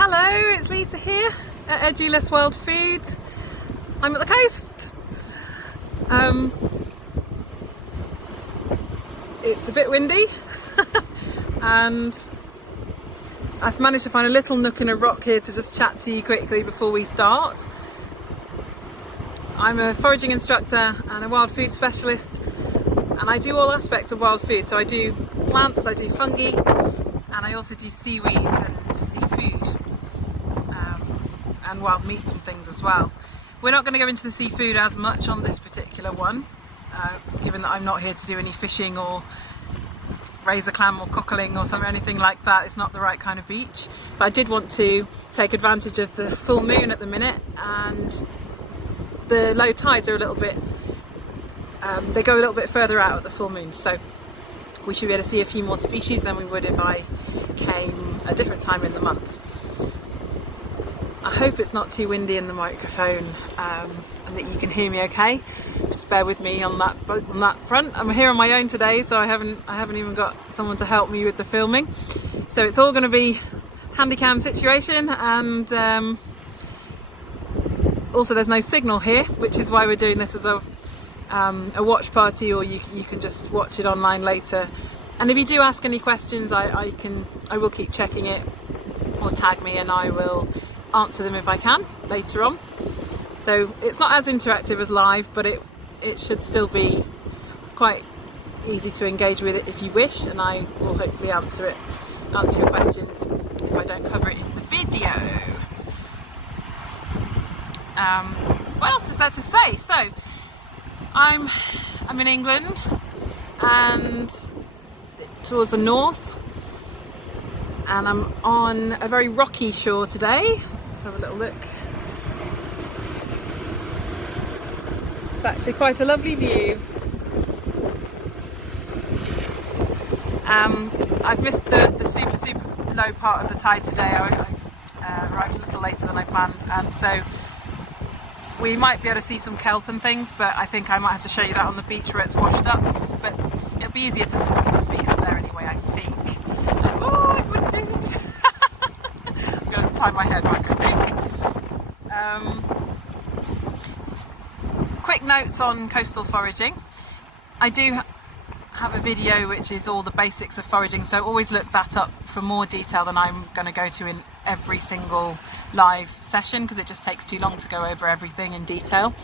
Hello, it's Lisa here at Edulis World Food. I'm at the coast. It's a bit windy and I've managed to find a little nook in a rock here to just chat to you quickly before we start. I'm a foraging instructor and a wild food specialist, and I do all aspects of wild food. So I do plants, I do fungi, and I also do seaweeds and seafood, and wild meats and things as well. We're not going to go into the seafood as much on this particular one, given that I'm not here to do any fishing or raise a clam or cockling or something, anything like that. It's not the right kind of beach. But I did want to take advantage of the full moon at the minute, and the low tides are a little bit, they go a little bit further out at the full moon, so we should be able to see a few more species than we would if I came a different time in the month. I hope it's not too windy in the microphone, and that you can hear me okay. Just bear with me on that front. I'm here on my own today, so I haven't even got someone to help me with the filming. So it's all going to be handycam situation, and also there's no signal here, which is why we're doing this as a watch party, or you can just watch it online later. And if you do ask any questions, I will keep checking it, or tag me and I will answer them if I can later on. So it's not as interactive as live, but it should still be quite easy to engage with it if you wish, and I will hopefully answer your questions if I don't cover it in the video. What else is there to say? So I'm in England, and towards the north, and I'm on a very rocky shore today. Let's have a little look. It's actually quite a lovely view. I've missed the super low part of the tide today. I arrived a little later than I planned, and so we might be able to see some kelp and things, but I think I might have to show you that on the beach where it's washed up. But it'll be easier to speak up there anyway, I think. Oh, it's windy! I'm going to tie my hair back, I think. Quick notes on coastal foraging. I do have a video which is all the basics of foraging, so always look that up for more detail than I'm going to go to in every single live session, because it just takes too long to go over everything in detail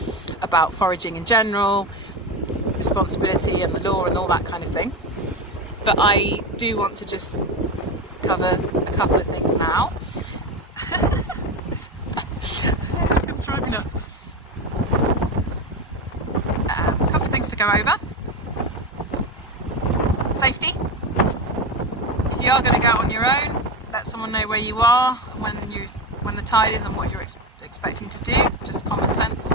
about foraging in general, responsibility and the law and all that kind of thing. But I do want to just cover a couple of things now. It's going to drive me nuts. A couple of things to go over. Safety. If you are going to go out on your own, let someone know where you are when the tide is and what you're expecting to do. Just common sense,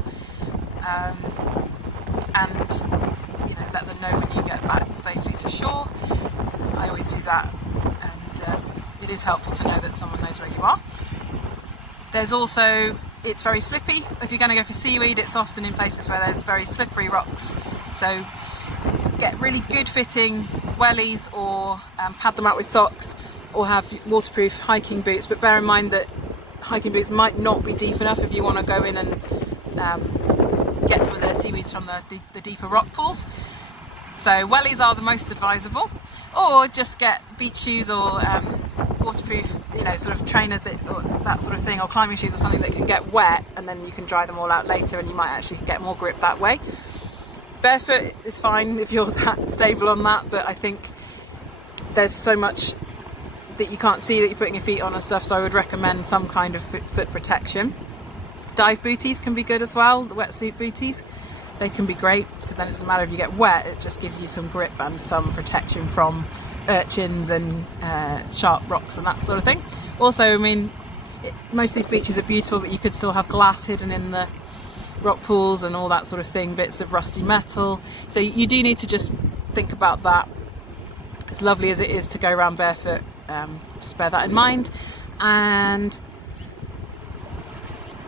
and let them know when you get back safely to shore. I always do that, and it is helpful to know that someone knows where you are. There's also, it's very slippy. If you're going to go for seaweed, it's often in places where there's very slippery rocks, so get really good fitting wellies, or pad them out with socks, or have waterproof hiking boots. But bear in mind that hiking boots might not be deep enough if you want to go in and get some of the seaweeds from the deeper rock pools. So wellies are the most advisable, or just get beach shoes or waterproof, sort of trainers or that sort of thing, or climbing shoes or something that can get wet, and then you can dry them all out later, and you might actually get more grip that way. Barefoot is fine if you're that stable on that, but I think there's so much that you can't see that you're putting your feet on and stuff, so I would recommend some kind of foot protection. Dive booties can be good as well, the wetsuit booties. They can be great, because then it doesn't matter if you get wet, it just gives you some grip and some protection from urchins and sharp rocks and that sort of thing. Also, most of these beaches are beautiful, but you could still have glass hidden in the rock pools and all that sort of thing, bits of rusty metal, so you do need to just think about that. As lovely as it is to go around barefoot, just bear that in mind. And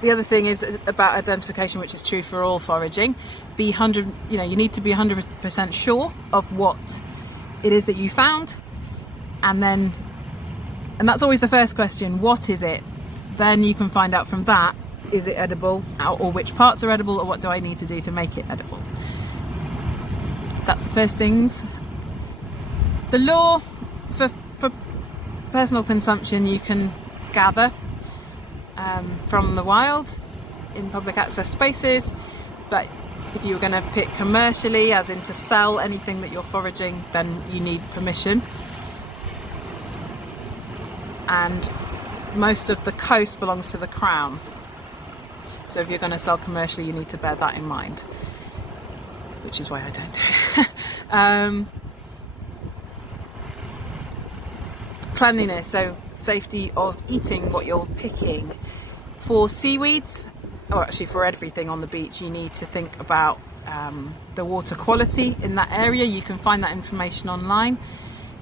the other thing is about identification, which is true for all foraging. You need to be 100% sure of what it is that you found, and that's always the first question: what is it? then you can find out from that, is it edible, or which parts are edible, or what do I need to do to make it edible. So that's the first things. The law for personal consumption you can gather from the wild in public access spaces, but if you were going to pick commercially, as in to sell anything that you're foraging, then you need permission. And most of the coast belongs to the Crown, so if you're going to sell commercially you need to bear that in mind, which is why I don't. Cleanliness, so safety of eating what you're picking. For seaweeds, or actually for everything on the beach, you need to think about the water quality in that area. You can find that information online.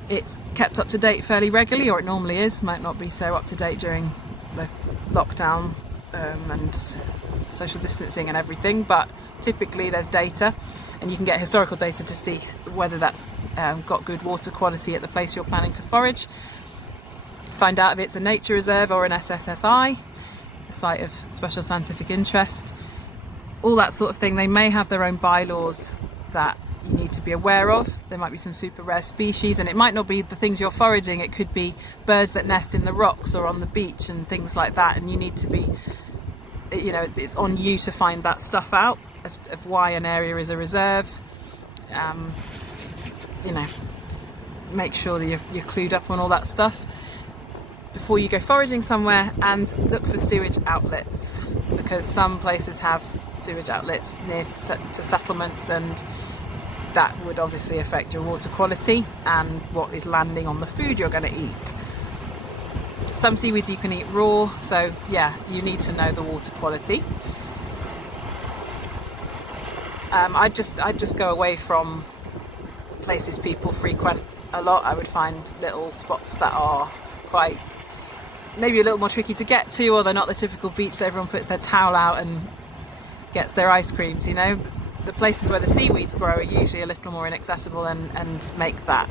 It's kept up to date fairly regularly, or it normally is. Might not be so up to date during the lockdown and social distancing and everything, but typically there's data, and you can get historical data to see whether that's got good water quality at the place you're planning to forage. Find out if it's a nature reserve or an SSSI, a site of special scientific interest, all that sort of thing. They may have their own bylaws that you need to be aware of. There might be some super rare species, and it might not be the things you're foraging, it could be birds that nest in the rocks or on the beach and things like that, and you need to be, you know, it's on you to find that stuff out of why an area is a reserve. You know, make sure that you're clued up on all that stuff before you go foraging somewhere, and look for sewage outlets, because some places have sewage outlets near to settlements, and that would obviously affect your water quality and what is landing on the food you're going to eat. Some seaweeds you can eat raw, so yeah, you need to know the water quality. I'd just go away from places people frequent a lot. I would find little spots that are quite, maybe a little more tricky to get to, or they're not the typical beach that everyone puts their towel out and gets their ice creams, you know. The places where the seaweeds grow are usually a little more inaccessible and make that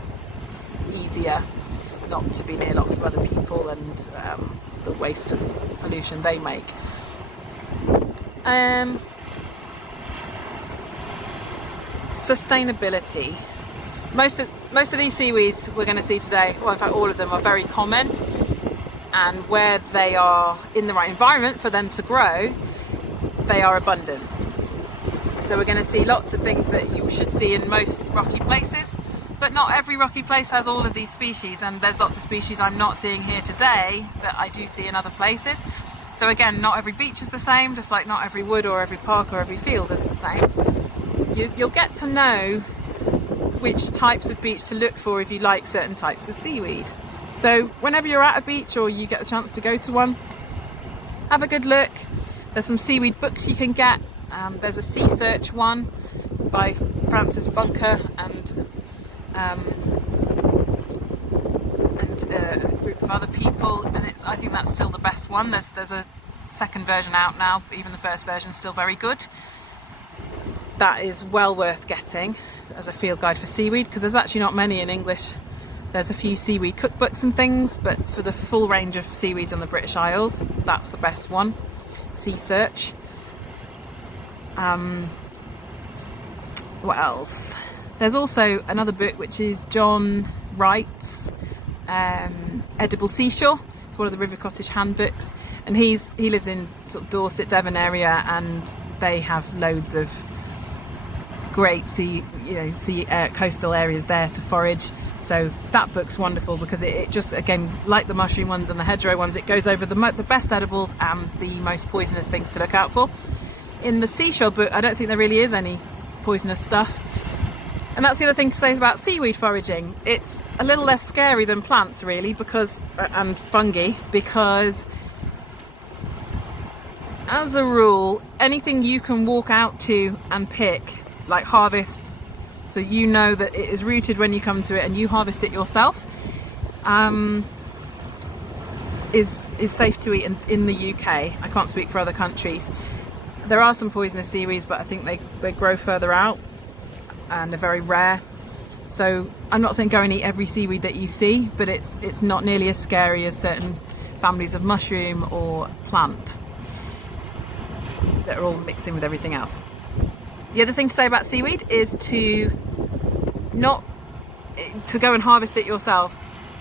easier not to be near lots of other people and the waste and pollution they make. Sustainability. Most of these seaweeds we're going to see today, well in fact all of them, are very common, and where they are in the right environment for them to grow, they are abundant. So we're going to see lots of things that you should see in most rocky places, but not every rocky place has all of these species, and there's lots of species I'm not seeing here today that I do see in other places. So again, not every beach is the same, just like not every wood or every park or every field is the same. You'll get to know which types of beach to look for if you like certain types of seaweed. So whenever you're at a beach or you get the chance to go to one, have a good look. There's some seaweed books you can get. There's a Sea Search one by Francis Bunker and a group of other people, and I think that's still the best one. There's a second version out now, but even the first version is still very good. That is well worth getting as a field guide for seaweed, because there's actually not many in English. There's a few seaweed cookbooks and things, but for the full range of seaweeds on the British Isles, that's the best one. Sea Search. What else? There's also another book which is John Wright's Edible Seashore. It's one of the River Cottage handbooks, and he lives in sort of Dorset, Devon area, and they have loads of great coastal areas there to forage. So that book's wonderful, because it just, again, like the mushroom ones and the hedgerow ones, it goes over the best edibles and the most poisonous things to look out for. In the Seashore book, I don't think there really is any poisonous stuff. And that's the other thing to say about seaweed foraging. It's a little less scary than plants, really, and fungi, because as a rule, anything you can walk out to and pick, like harvest, so you know that it is rooted when you come to it and you harvest it yourself, is safe to eat in the UK. I can't speak for other countries. There are some poisonous seaweeds, but I think they grow further out and are very rare. So I'm not saying go and eat every seaweed that you see, but it's not nearly as scary as certain families of mushroom or plant that are all mixed in with everything else. The other thing to say about seaweed is to go and harvest it yourself,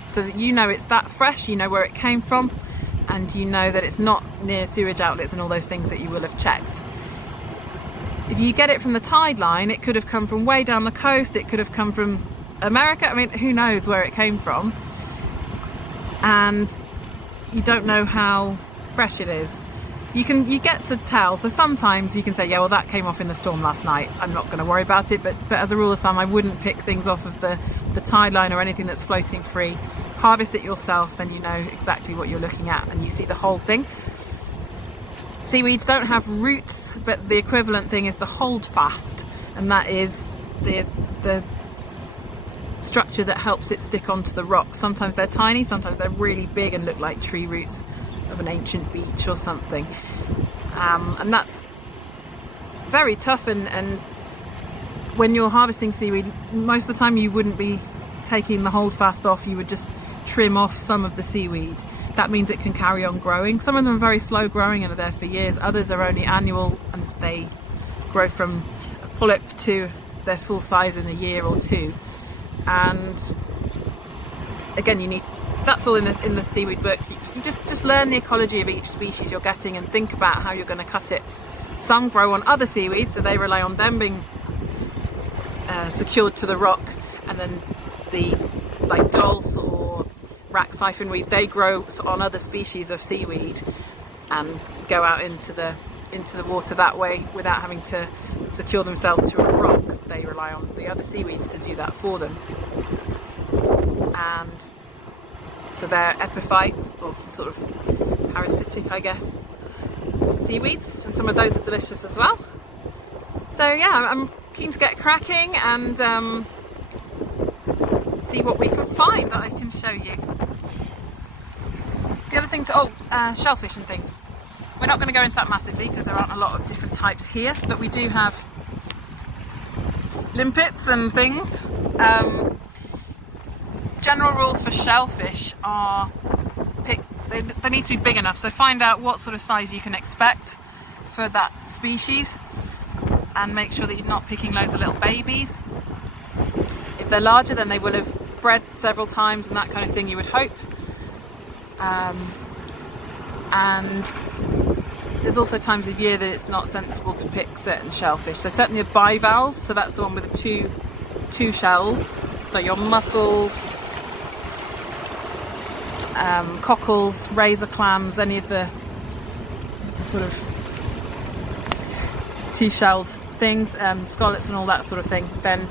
so that you know it's that fresh, you know where it came from, and you know that it's not near sewage outlets and all those things that you will have checked. If you get it from the tide line, it could have come from way down the coast, it could have come from America, I mean, who knows where it came from, and you don't know how fresh it is. You get to tell, so sometimes you can say, yeah, well, that came off in the storm last night, I'm not going to worry about it, but as a rule of thumb, I wouldn't pick things off of the tide line or anything that's floating free. Harvest it yourself, then you know exactly what you're looking at and you see the whole thing. Seaweeds don't have roots, but the equivalent thing is the holdfast, and that is the structure that helps it stick onto the rocks. Sometimes they're tiny, sometimes they're really big and look like tree roots of an ancient beach or something, and that's very tough, and when you're harvesting seaweed, most of the time you wouldn't be taking the holdfast off, you would just trim off some of the seaweed. That means it can carry on growing. Some of them are very slow growing and are there for years, others are only annual and they grow from a polyp to their full size in a year or two. And again, that's all in the seaweed book. You just learn the ecology of each species you're getting and think about how you're going to cut it. Some grow on other seaweeds, so they rely on them being secured to the rock, and then like dulse or rack siphonweed, they grow on other species of seaweed and go out into the water that way without having to secure themselves to a rock. They rely on the other seaweeds to do that for them. And so they're epiphytes, or sort of parasitic, I guess, seaweeds, and some of those are delicious as well. So yeah, I'm keen to get cracking and see what we can find that I can show you. The other thing shellfish and things. We're not going to go into that massively because there aren't a lot of different types here, but we do have limpets and things. General rules for shellfish are they need to be big enough, so find out what sort of size you can expect for that species and make sure that you're not picking loads of little babies. If they're larger, then they will have bred several times and that kind of thing, you would hope. And there's also times of year that it's not sensible to pick certain shellfish. So certainly a bivalve, so that's the one with the two shells. So your mussels, cockles, razor clams, any of the sort of two-shelled things, scallops and all that sort of thing, then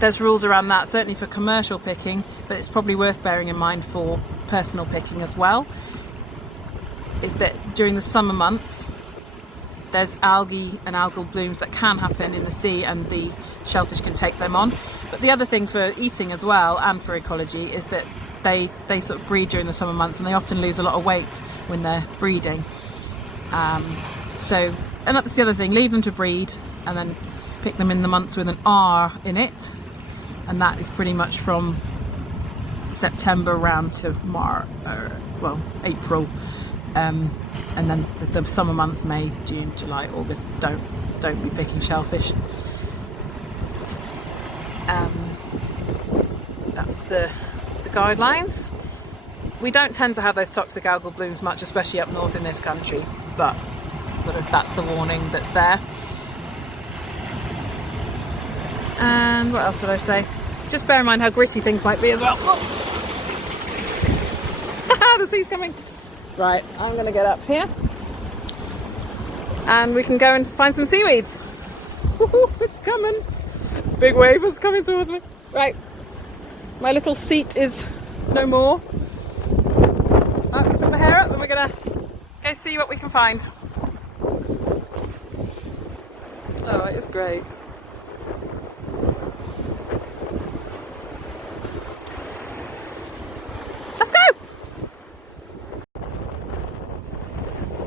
there's rules around that, certainly for commercial picking, but it's probably worth bearing in mind for personal picking as well, is that during the summer months there's algae and algal blooms that can happen in the sea and the shellfish can take them on. But the other thing for eating as well and for ecology is that they sort of breed during the summer months and they often lose a lot of weight when they're breeding. And that's the other thing, leave them to breed and then pick them in the months with an R in it, and that is pretty much from September round to April, and then the summer months, May, June, July, August, don't be picking shellfish. That's the guidelines. We don't tend to have those toxic algal blooms much, especially up north in this country, but sort of that's the warning that's there. And what else would I say? Just bear in mind how gritty things might be as well. Whoops! The sea's coming. Right, I'm going to get up here and we can go and find some seaweeds. It's coming. Big wave is coming towards me. Right, my little seat is no more. I'm going to put my hair up and we're going to go see what we can find. Oh, it is great. Let's go!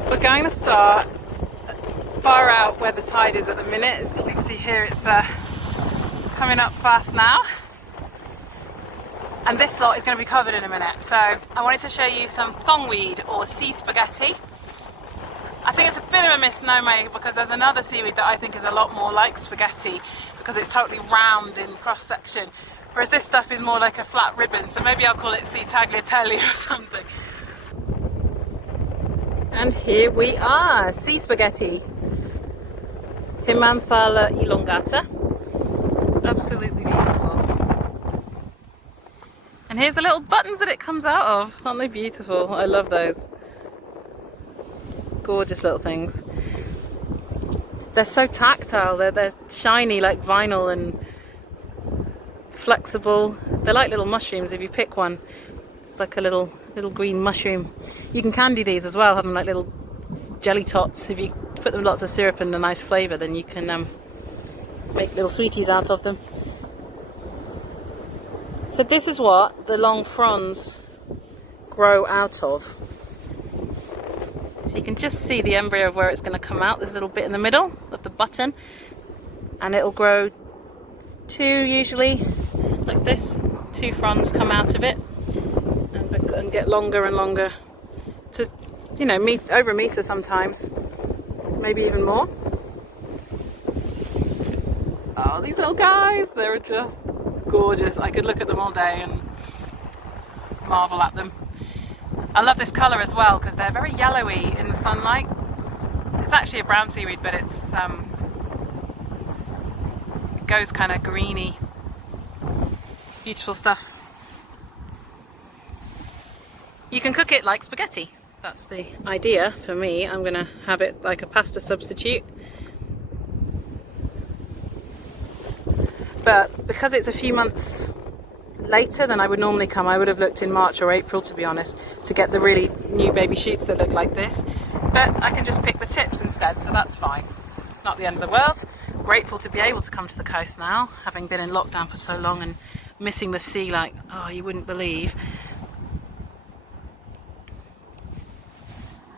We're going to start far out where the tide is at the minute. As you can see here, it's coming up fast now. And this lot is going to be covered in a minute. So I wanted to show you some thongweed or sea spaghetti. I think it's a bit of a misnomer because there's another seaweed that I think is a lot more like spaghetti because it's totally round in cross section, whereas this stuff is more like a flat ribbon, so maybe I'll call it sea tagliatelle or something. And here we are, sea spaghetti, Himanthala elongata, absolutely beautiful. And here's the little buttons that it comes out of, aren't they beautiful? I love those. Gorgeous little things. They're so tactile, they're shiny like vinyl and flexible. They're like little mushrooms. If you pick one, it's like a little green mushroom. You can candy these as well, have them like little jelly tots. If you put them lots of syrup and a nice flavour, then you can make little sweeties out of them. So this is what the long fronds grow out of. So you can just see the embryo of where it's going to come out, this little bit in the middle of the button, and it'll grow two, usually like this, two fronds come out of it and get longer and longer to, you know, over a metre sometimes, maybe even more. Oh, these little guys, they're just gorgeous. I could look at them all day and marvel at them. I love this colour as well because they're very yellowy in the sunlight. It's actually a brown seaweed, but it goes kind of greeny. Beautiful stuff. You can cook it like spaghetti. That's the idea for me. I'm going to have it like a pasta substitute. But because it's a few months later than I would normally come, I would have looked in March or April, to be honest, to get the really new baby shoots that look like this. But I can just pick the tips instead, so that's fine. It's not the end of the world. Grateful to be able to come to the coast now, having been in lockdown for so long and missing the sea like, oh, you wouldn't believe.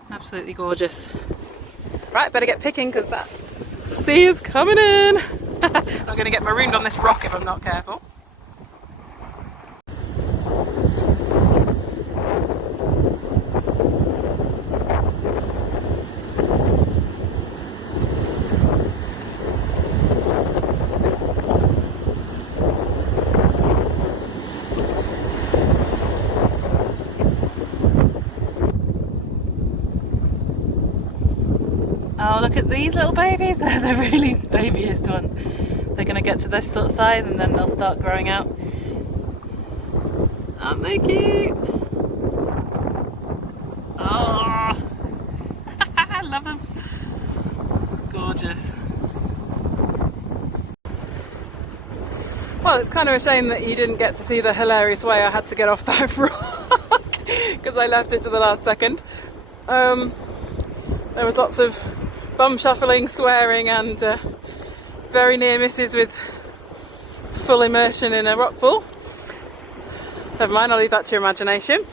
Absolutely gorgeous. Right, better get picking because that sea is coming in. I'm going to get marooned on this rock if I'm not careful. Oh, look at these little babies. They're the really babyest ones. They're going to get to this sort of size and then they'll start growing out. Aren't they cute? Oh, I love them. Gorgeous. Well, it's kind of a shame that you didn't get to see the hilarious way I had to get off that rock because I left it to the last second. There was lots of bum shuffling, swearing, and very near misses with full immersion in a rock pool. Never mind, I'll leave that to your imagination.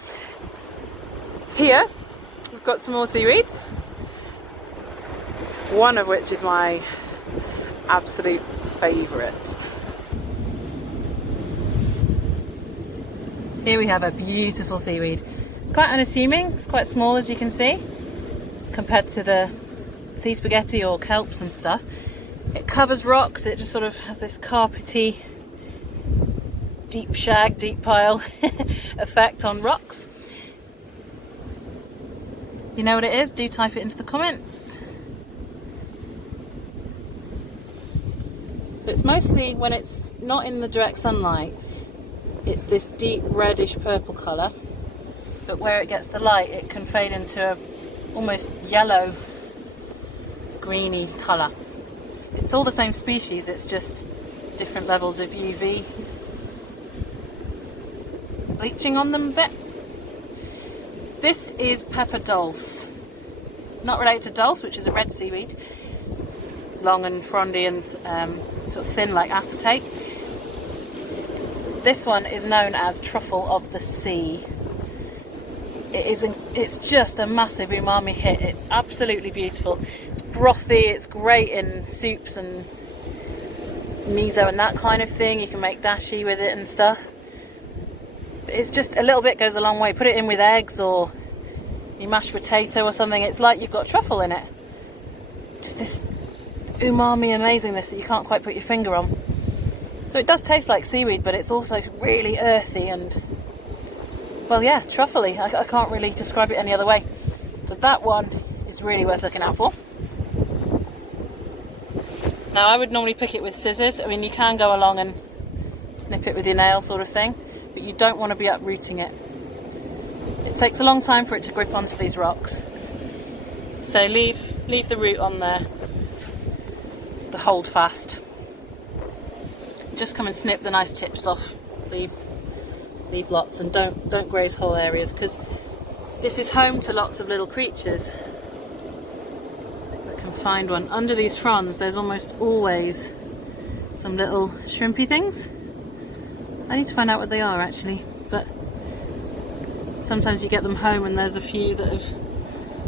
Here we've got some more seaweeds, one of which is my absolute favourite. Here we have a beautiful seaweed. It's quite unassuming, it's quite small as you can see, compared to the sea spaghetti or kelps and stuff. It covers rocks, it just sort of has this carpety, deep shag, deep pile effect on rocks. You know what it is? Do type it into the comments. So it's mostly, when it's not in the direct sunlight, it's this deep reddish purple colour, but where it gets the light it can fade into a almost yellow greeny colour. It's all the same species, it's just different levels of UV bleaching on them a bit. This is pepper dulse, not related to dulse, which is a red seaweed, long and frondy and sort of thin like acetate. This one is known as truffle of the sea. It's just a massive umami hit. It's absolutely beautiful. It's brothy, it's great in soups and miso and that kind of thing. You can make dashi with it and stuff. it's just a little bit goes a long way. Put it in with eggs or you mashed potato or something. It's like you've got truffle in it. Just this umami amazingness that you can't quite put your finger on. So it does taste like seaweed, but it's also really earthy and, well, yeah, truffly. I can't really describe it any other way. So that one is really worth looking out for. Now I would normally pick it with scissors. I mean, you can go along and snip it with your nail sort of thing, but you don't want to be uprooting it. It takes a long time for it to grip onto these rocks. So leave the root on there, the hold fast. Just come and snip the nice tips off. Leave lots, and don't graze whole areas, because this is home to lots of little creatures. See if I can find one. Under these fronds there's almost always some little shrimpy things. I need to find out what they are actually, but sometimes you get them home and there's a few that have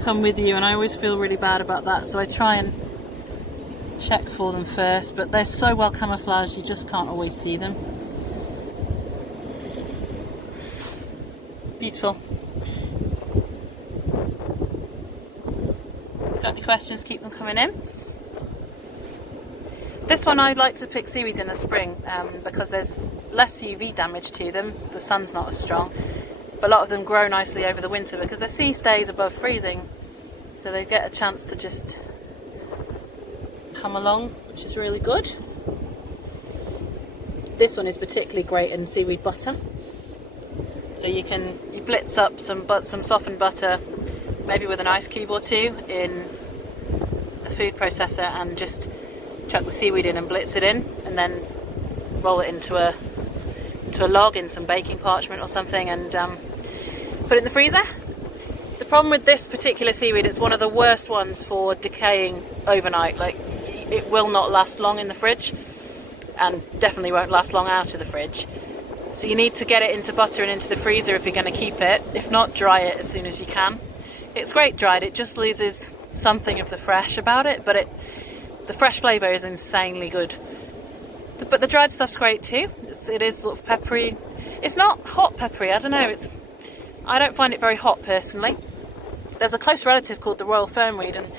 come with you, and I always feel really bad about that, so I try and check for them first, but they're so well camouflaged you just can't always see them. Beautiful. Got any questions, keep them coming in. This one I like to pick seaweeds in the spring because there's less UV damage to them, the sun's not as strong, but a lot of them grow nicely over the winter because the sea stays above freezing, so they get a chance to just come along, which is really good. This one is particularly great in seaweed butter. So you blitz up some softened butter, maybe with an ice cube or two in a food processor, and just chuck the seaweed in and blitz it in, and then roll it into a log in some baking parchment or something, and put it in the freezer. The problem with this particular seaweed, it's one of the worst ones for decaying overnight. Like, it will not last long in the fridge, and definitely won't last long out of the fridge. So you need to get it into butter and into the freezer if you're going to keep it. If not, dry it as soon as you can. It's great dried, it just loses something of the fresh about it, but the fresh flavour is insanely good. But the dried stuff's great too. It is sort of peppery. It's not hot peppery, I don't know. I don't find it very hot personally. There's a close relative called the royal fernweed, and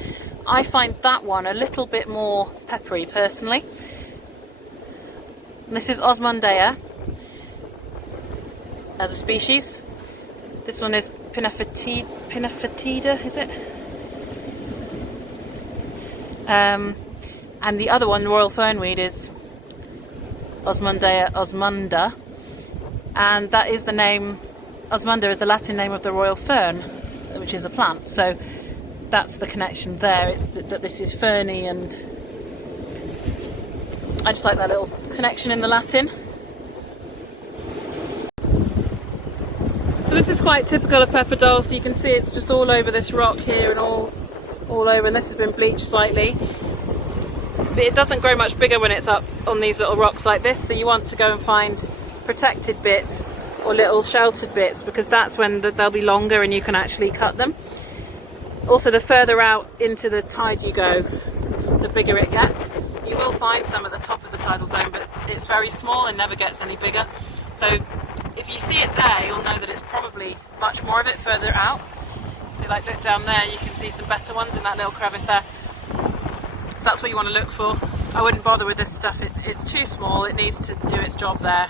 I find that one a little bit more peppery personally. And this is Osmundea as a species. This one is Pinnafatida, is it? And the other one, royal fernweed, is Osmundea osmunda, and that is the name. Osmunda is the Latin name of the royal fern, which is a plant. So that's the connection there. It's that this is ferny, and I just like that little connection in the Latin. So this is quite typical of pepper dole. So you can see it's just all over this rock here and all over, and this has been bleached slightly. But it doesn't grow much bigger when it's up on these little rocks like this, so you want to go and find protected bits or little sheltered bits, because that's when they'll be longer and you can actually cut them. Also, the further out into the tide you go, the bigger it gets. You will find some at the top of the tidal zone, but it's very small and never gets any bigger. So if you see it there, you'll know that it's probably much more of it further out. So like, look down there, you can see some better ones in that little crevice there. So that's what you want to look for. I wouldn't bother with this stuff, it's too small, it needs to do its job there.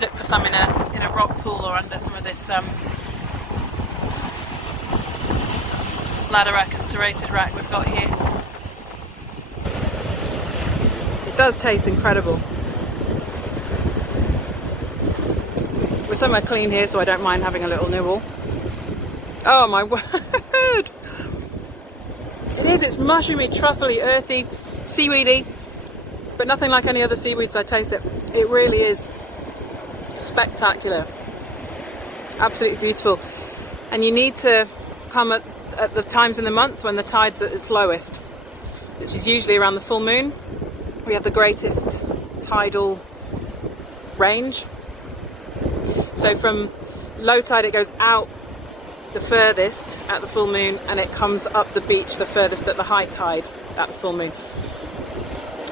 Look for some in a rock pool or under some of this bladderwrack and serrated wrack we've got here. It does taste incredible. We're somewhere clean here, so I don't mind having a little nibble. Oh my word! It is, it's mushroomy, truffly, earthy, seaweedy, but nothing like any other seaweeds I taste it. It really is spectacular. Absolutely beautiful. And you need to come at the times in the month when the tide's at its lowest, which is usually around the full moon. We have the greatest tidal range. So from low tide it goes out the furthest at the full moon, and it comes up the beach the furthest at the high tide at the full moon.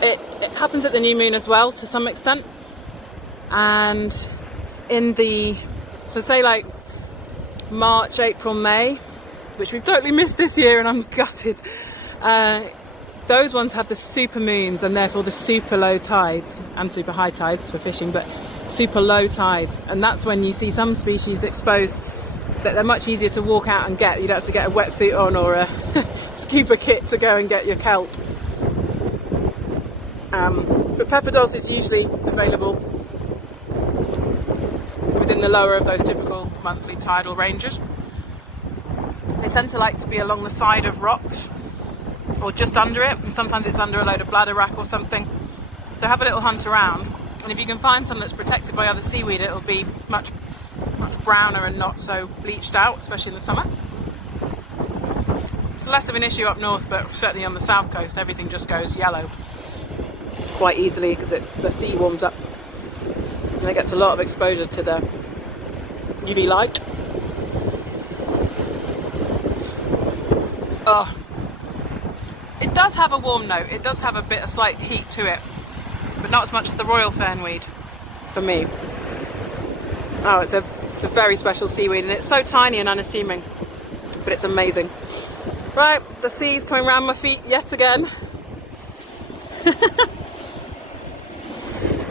It happens at the new moon as well to some extent, and in the So say like March, April, May, which we've totally missed this year and I'm gutted. Those ones have the super moons and therefore the super low tides and super high tides for fishing, but super low tides. And that's when you see some species exposed that they're much easier to walk out and get. You don't have to get a wetsuit on or a scuba kit to go and get your kelp. But pepper dulse is usually available within the lower of those typical monthly tidal ranges. They tend to like to be along the side of rocks or just under it, and sometimes it's under a load of bladder wrack or something. So have a little hunt around, and if you can find some that's protected by other seaweed, it'll be much browner and not so bleached out, especially in the summer. It's less of an issue up north, but certainly on the south coast everything just goes yellow quite easily because the sea warms up and it gets a lot of exposure to the UV light. Oh, it does have a warm note. It does have a slight heat to it, but not as much as the royal fernweed for me. Oh, it's a very special seaweed, and it's so tiny and unassuming, but it's amazing. Right, the sea's coming round my feet yet again.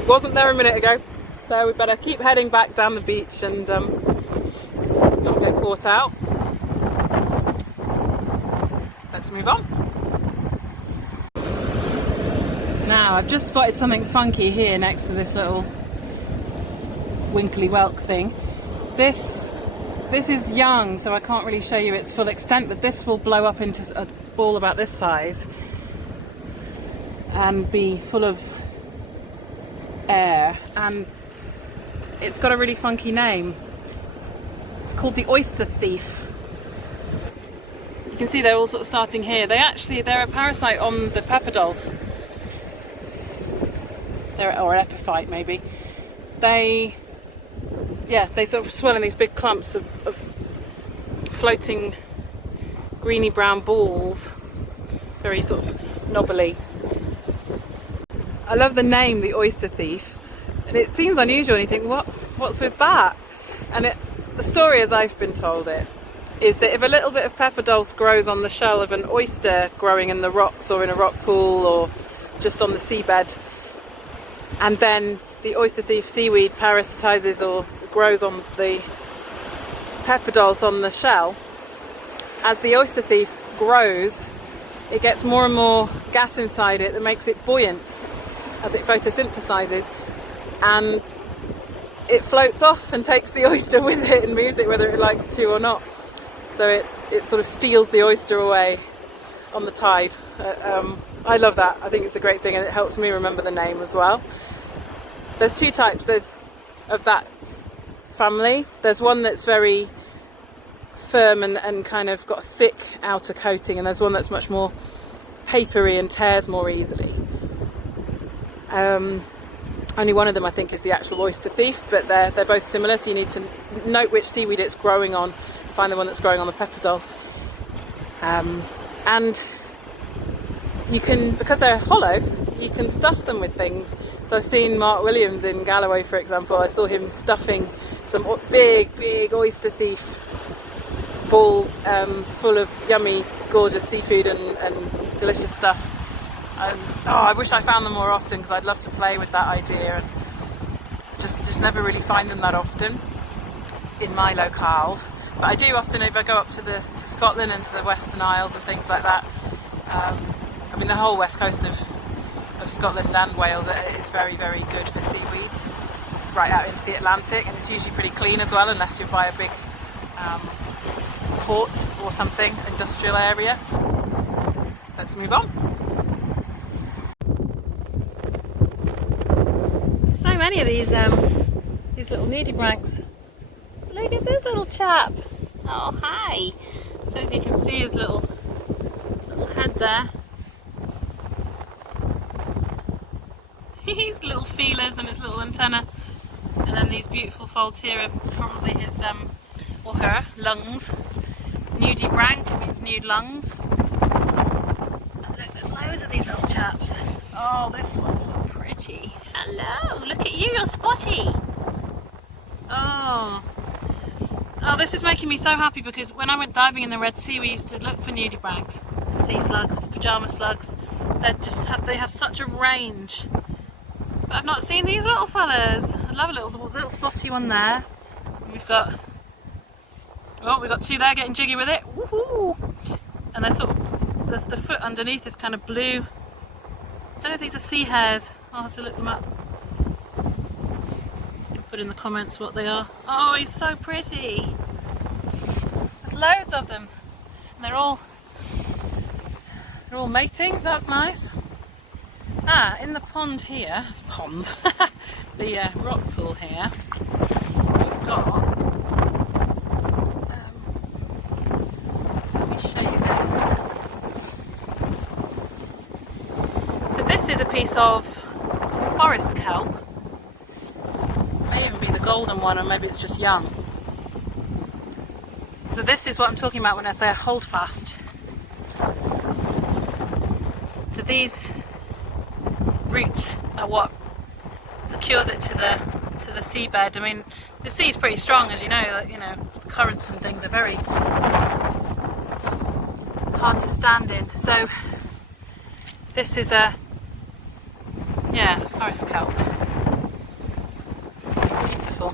Wasn't there a minute ago, so we better keep heading back down the beach and not get caught out. Let's move on. Now, I've just spotted something funky here next to this little winkly whelk thing. This is young, so I can't really show you its full extent, but this will blow up into a ball about this size and be full of air, and it's got a really funky name. It's called the oyster thief. You can see they're all sort of starting here. They're a parasite on the pepper dulse. Or an epiphyte maybe. They sort of swell in these big clumps of floating greeny brown balls, very sort of knobbly. I love the name, the oyster thief, and it seems unusual and you think, what's with that? And the story as I've been told it is that if a little bit of pepper dulse grows on the shell of an oyster growing in the rocks or in a rock pool or just on the seabed, and then the oyster thief seaweed parasitizes or grows on the pepper dulse on the shell, as the oyster thief grows, it gets more and more gas inside it that makes it buoyant as it photosynthesizes, and it floats off and takes the oyster with it and moves it whether it likes to or not. So it sort of steals the oyster away on the tide. I love that. I think it's a great thing, and it helps me remember the name as well. There's two types. There's of that family. There's one that's very firm and kind of got a thick outer coating, and there's one that's much more papery and tears more easily. Only one of them I think is the actual oyster thief, but they're both similar, so you need to note which seaweed it's growing on, find the one that's growing on the pepper dulse. And you can, because they're hollow, you can stuff them with things. So I've seen Mark Williams in Galloway, for example. I saw him stuffing some big oyster thief balls full of yummy, gorgeous seafood and delicious stuff. I wish I found them more often, because I'd love to play with that idea, and just never really find them that often in my locale. But I do often, if I go up to Scotland and to the Western Isles and things like that. I mean, the whole west coast of Scotland and Wales is very, very good for seaweeds, right out into the Atlantic, and it's usually pretty clean as well, unless you're by a big port or something, industrial area. Let's move on. So many of these little nudibranchs. Look at this little chap. Oh, hi. I don't know if you can see his little head there. His little feelers and his little antenna, and then these beautiful folds here are probably his or her lungs. Nudibranch means nude lungs. And look, there's loads of these little chaps. Oh, this one's so pretty. Hello, look at you, you're spotty. Oh, this is making me so happy because when I went diving in the Red Sea, we used to look for nudibranchs, sea slugs, pyjama slugs. They have such a range. But I've not seen these little fellas. I love a little spotty one there. And we've got two there getting jiggy with it. Woohoo! And they're sort of, the foot underneath is kind of blue. I don't know if these are sea hares. I'll have to look them up. I'll put in the comments what they are. Oh, he's so pretty. There's loads of them. And they're all mating, so that's nice. In the pond here, the rock pool here, we've got, so let me show you this. So this is a piece of forest kelp. May even be the golden one, or maybe it's just young. So this is what I'm talking about when I say a holdfast. So these roots are what secures it to the seabed. I mean, the sea's pretty strong, as you know. The currents and things are very hard to stand in. So this is a forest kelp. Beautiful.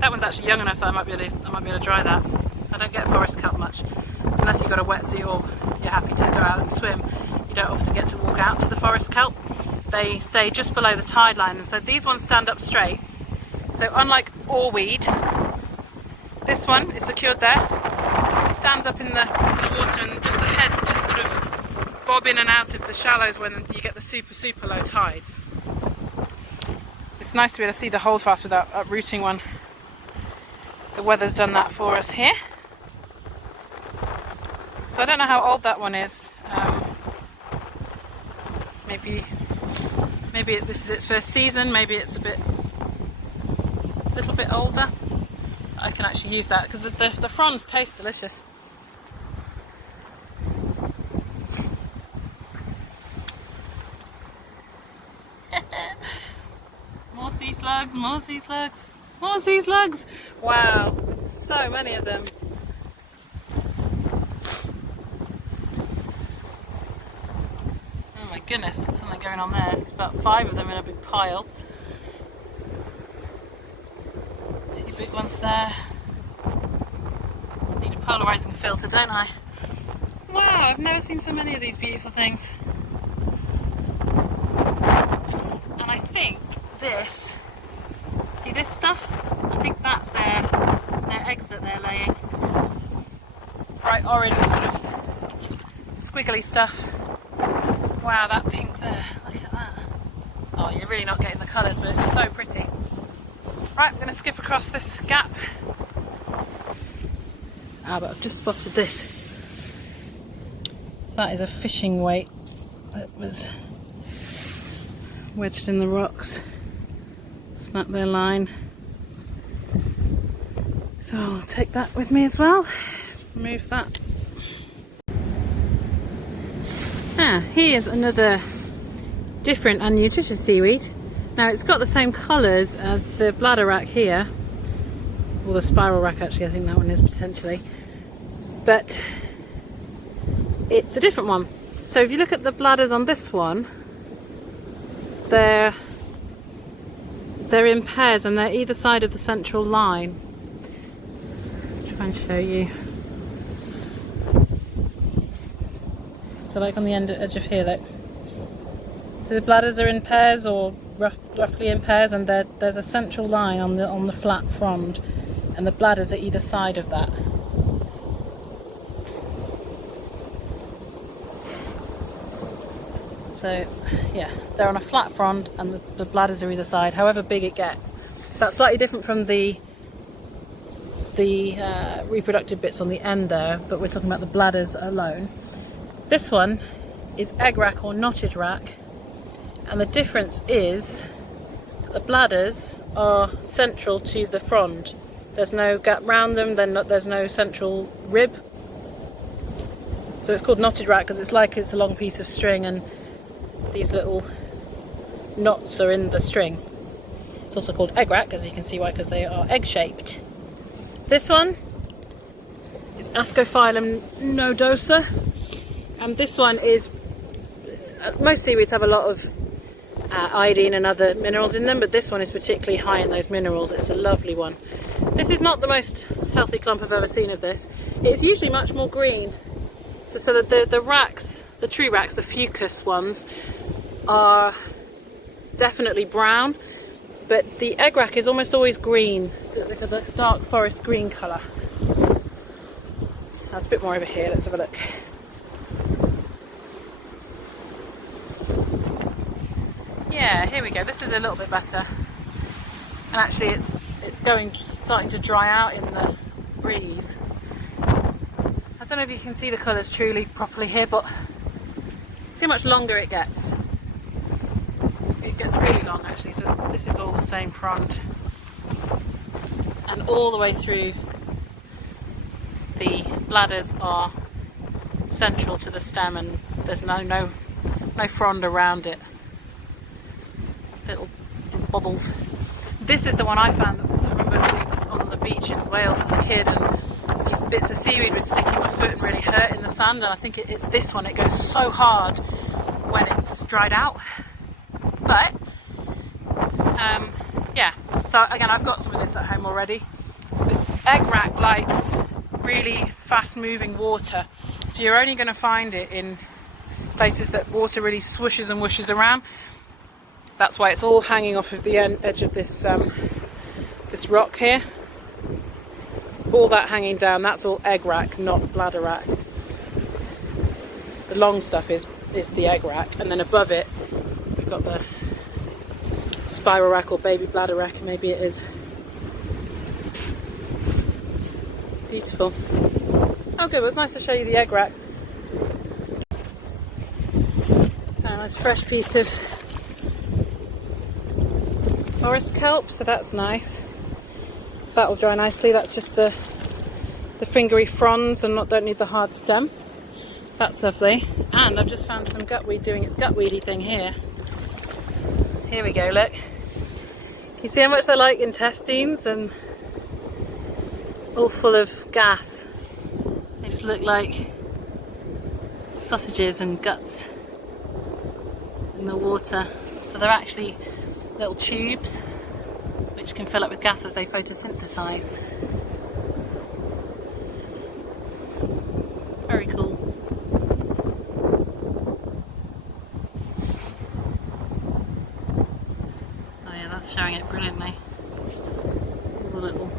That one's actually young enough that I might be able to dry that. I don't get forest kelp much, so unless you've got a wetsuit or you're happy to go out and swim. You don't often get to walk out to the forest kelp. They stay just below the tide line, and so these ones stand up straight. So unlike oarweed, this one is secured there. It stands up in the water, and just the heads just sort of bob in and out of the shallows when you get the super low tides. It's nice to be able to see the holdfast without uprooting one. The weather's done that for us here. So I don't know how old that one is. Maybe this is its first season. Maybe it's a little bit older. I can actually use that because the fronds taste delicious. More sea slugs, more sea slugs, more sea slugs. Wow, so many of them. Goodness, there's something going on there. There's about 5 of them in a big pile. 2 big ones there. Need a polarising filter, don't I? Wow, I've never seen so many of these beautiful things. And I think this, see this stuff? I think that's their eggs that they're laying. Bright orange sort of squiggly stuff. Wow, that pink there, look at that. Oh, you're really not getting the colours, but it's so pretty. Right, I'm going to skip across this gap. But I've just spotted this. So that is a fishing weight that was wedged in the rocks. Snap their line. So I'll take that with me as well. Remove that. Here's another different and nutritious seaweed. Now it's got the same colours as the bladder rack here, or the spiral rack actually, I think that one is potentially, but it's a different one. So if you look at the bladders on this one, they're in pairs and they're either side of the central line. I'll try and show you. So like on the edge of here, look. So the bladders are in pairs, or roughly in pairs, and there's a central line on the flat frond, and the bladders are either side of that. So yeah, they're on a flat frond, and the bladders are either side, however big it gets. That's slightly different from the reproductive bits on the end there, but we're talking about the bladders alone. This one is egg rack or knotted rack, and the difference is that the bladders are central to the frond. There's no gap round them, there's no central rib. So it's called knotted rack because it's like it's a long piece of string and these little knots are in the string. It's also called egg rack, as you can see why, because they are egg shaped. This one is Ascophyllum nodosa, and this one is, most seaweeds have a lot of iodine and other minerals in them, but this one is particularly high in those minerals. It's a lovely one. This is not the most healthy clump I've ever seen of this. It's usually much more green. So that the racks, the tree racks, the fucus ones, are definitely brown, but the egg rack is almost always green, with a dark forest green colour. That's a bit more over here, let's have a look. Yeah, here we go, this is a little bit better. And actually it's starting to dry out in the breeze. I don't know if you can see the colours truly properly here, but see how much longer it gets. It gets really long actually, so this is all the same frond. And all the way through, the bladders are central to the stem and there's no frond around it. Little bobbles. This is the one I found. I remember being on the beach in Wales as a kid, and these bits of seaweed would stick in my foot and really hurt in the sand, and I think it's this one. It goes so hard when it's dried out. But yeah, so again, I've got some of this at home already. The egg rack likes really fast moving water, so you're only going to find it in places that water really swooshes and whooshes around. That's why it's all hanging off of the edge of this this rock here. All that hanging down, that's all egg rack, not bladder rack. The long stuff is the egg rack, and then above it we've got the spiral rack or baby bladder rack, maybe it is. Beautiful. Oh good, well, it's nice to show you the egg rack. And a nice fresh piece of forest kelp, so that's nice. That will dry nicely. That's just the fingery fronds and don't need the hard stem. That's lovely. And I've just found some gutweed doing its gutweedy thing here. Here we go, look. Can you see how much they're like intestines and all full of gas? They just look like sausages and guts in the water. So they're actually little tubes which can fill up with gas as they photosynthesize. Very cool. Oh yeah, that's showing it brilliantly. All the little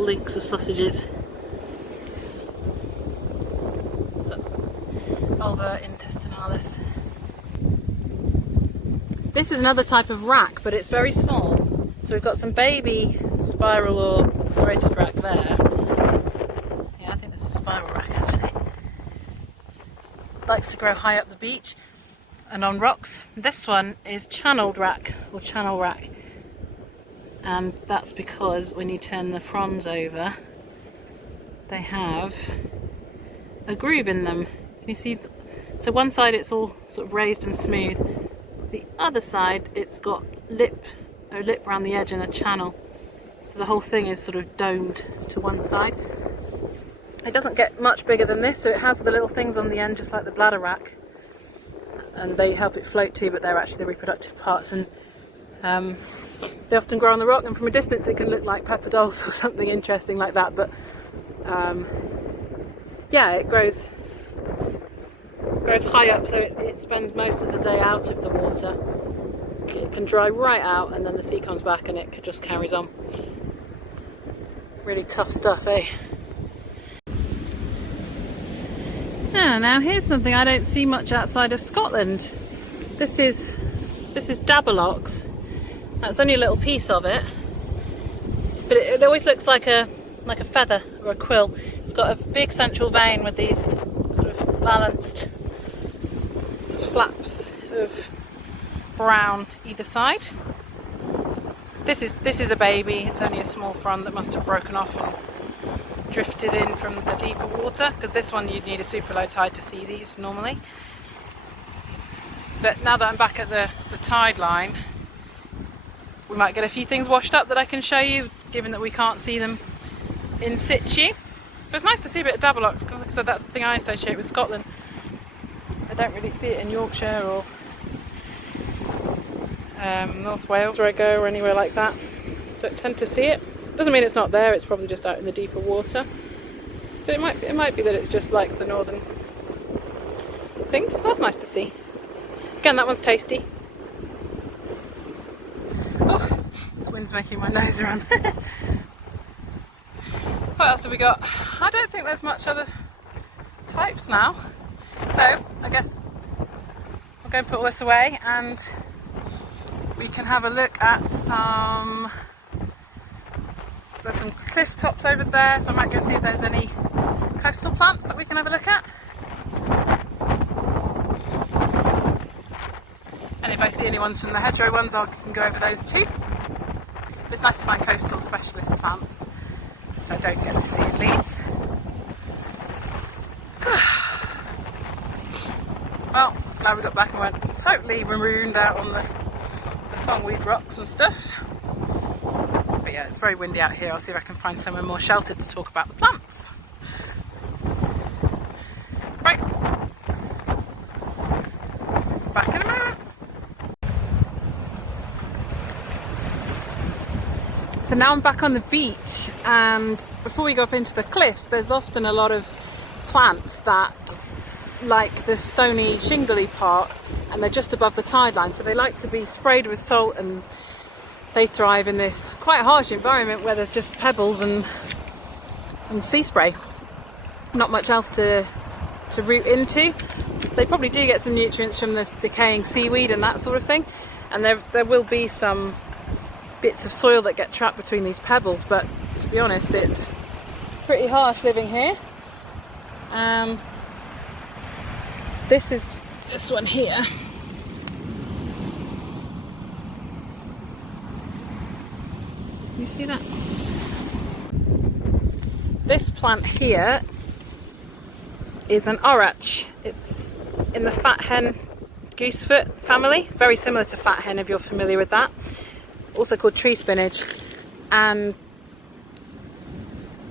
links of sausages. That's vulva intestinalis. This is another type of rack, but it's very small. So we've got some baby spiral or serrated rack there. Yeah, I think this is a spiral rack actually. Likes to grow high up the beach and on rocks. This one is channeled rack or channel rack. And that's because when you turn the fronds over, they have a groove in them. Can you see? So one side it's all sort of raised and smooth. The other side, it's got a lip around the edge and a channel. So the whole thing is sort of domed to one side. It doesn't get much bigger than this, so it has the little things on the end just like the bladder rack. And they help it float too, but they're actually the reproductive parts. And they often grow on the rock, and from a distance it can look like pepper dolls or something interesting like that. But yeah, it grows high up, so it spends most of the day out of the water. It can dry right out, and then the sea comes back and it just carries on. Really tough stuff, eh? Now here's something I don't see much outside of Scotland. This is Dabelox. That's only a little piece of it, but it always looks like a feather or a quill. It's got a big central vein with these sort of balanced flaps of brown either side. This is a baby. It's only a small frond that must have broken off and drifted in from the deeper water, because this one you'd need a super low tide to see these normally. But now that I'm back at the tide line, we might get a few things washed up that I can show you given that we can't see them in situ. But it's nice to see a bit of double ox, because like I said, that's the thing I associate with Scotland. I don't really see it in Yorkshire or North Wales where I go, or anywhere like that. Don't tend to see it. Doesn't mean it's not there, it's probably just out in the deeper water. But it might be that it just likes the northern things. That's nice to see. Again, that one's tasty. Oh, this wind's making my nose run. What else have we got? I don't think there's much other types now. So I guess I'll go and put all this away and we can have a look at some... There's some cliff tops over there, so I might go see if there's any coastal plants that we can have a look at. And if I see any ones from the hedgerow ones, I can go over those too. But it's nice to find coastal specialist plants, which I don't get to see in Leeds. Well, glad we got back and weren't totally marooned out on the thongweed rocks and stuff. But yeah, it's very windy out here. I'll see if I can find somewhere more sheltered to talk about the plants. Right. Back in a moment. So now I'm back on the beach, and before we go up into the cliffs, there's often a lot of plants that like the stony shingly part, and they're just above the tide line, so they like to be sprayed with salt, and they thrive in this quite harsh environment where there's just pebbles and sea spray. Not much else to root into. They probably do get some nutrients from this decaying seaweed and that sort of thing, and there will be some bits of soil that get trapped between these pebbles, but to be honest, it's pretty harsh living here. This is this one here. You see that? This plant here is an orach. It's in the fat hen goosefoot family, very similar to fat hen if you're familiar with that. Also called tree spinach, and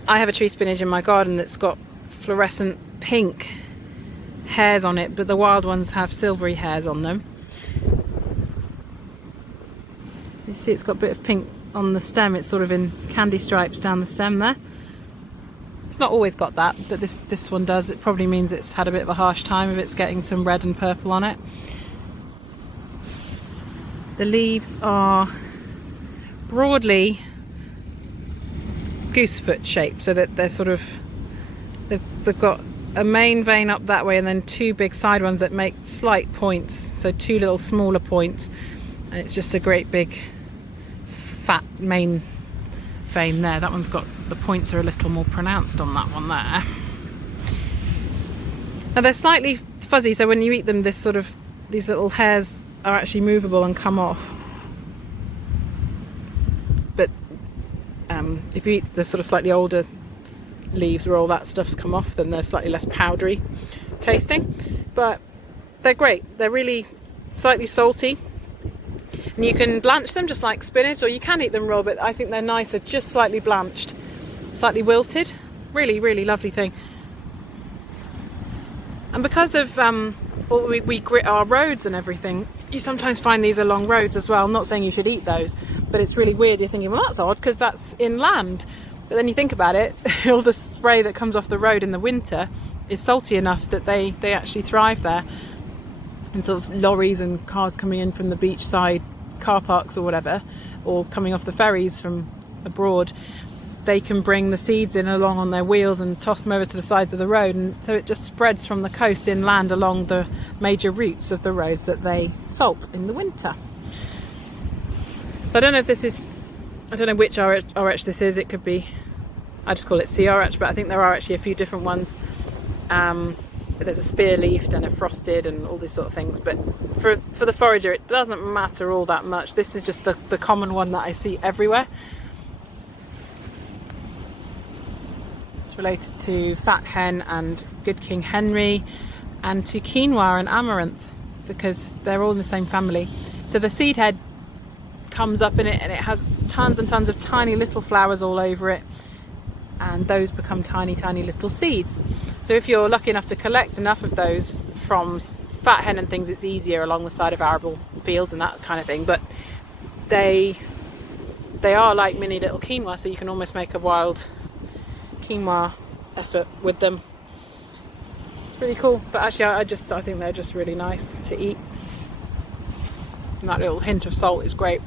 I have a tree spinach in my garden that's got fluorescent pink hairs on it, but the wild ones have silvery hairs on them. You see it's got a bit of pink on the stem. It's sort of in candy stripes down the stem there. It's not always got that, but this one does. It probably means it's had a bit of a harsh time if it's getting some red and purple on it. The leaves are broadly goosefoot shaped, so that they're sort of, they've got a main vein up that way and then two big side ones that make slight points, so two little smaller points, and it's just a great big fat main vein there. That one's got, the points are a little more pronounced on that one there. Now they're slightly fuzzy, so when you eat them, this sort of, these little hairs are actually movable and come off. But if you eat the sort of slightly older leaves where all that stuff's come off, then they're slightly less powdery tasting. But they're great. They're really slightly salty. And you can blanch them just like spinach, or you can eat them raw, but I think they're nicer just slightly blanched, slightly wilted. Really, really lovely thing. And because of we grit our roads and everything, you sometimes find these along roads as well. I'm not saying you should eat those, but it's really weird. You're thinking, well, that's odd because that's inland. But then you think about it, all the spray that comes off the road in the winter is salty enough that they actually thrive there. And sort of lorries and cars coming in from the beachside car parks or whatever, or coming off the ferries from abroad, they can bring the seeds in along on their wheels and toss them over to the sides of the road, and so it just spreads from the coast inland along the major routes of the roads that they salt in the winter. So I don't know if this is, I don't know which orach this is. It could be, I just call it sea orach, but I think there are actually a few different ones. But there's a spear leafed and a frosted and all these sort of things, but for the forager it doesn't matter all that much. This is just the common one that I see everywhere. It's related to fat hen and good king Henry, and to quinoa and amaranth, because they're all in the same family. So the seed head comes up in it, and it has tons and tons of tiny little flowers all over it, and those become tiny little seeds. So if you're lucky enough to collect enough of those from fat hen and things, it's easier along the side of arable fields and that kind of thing. But they are like mini little quinoa, so you can almost make a wild quinoa effort with them. It's really cool. But actually I think they're just really nice to eat, and that little hint of salt is great.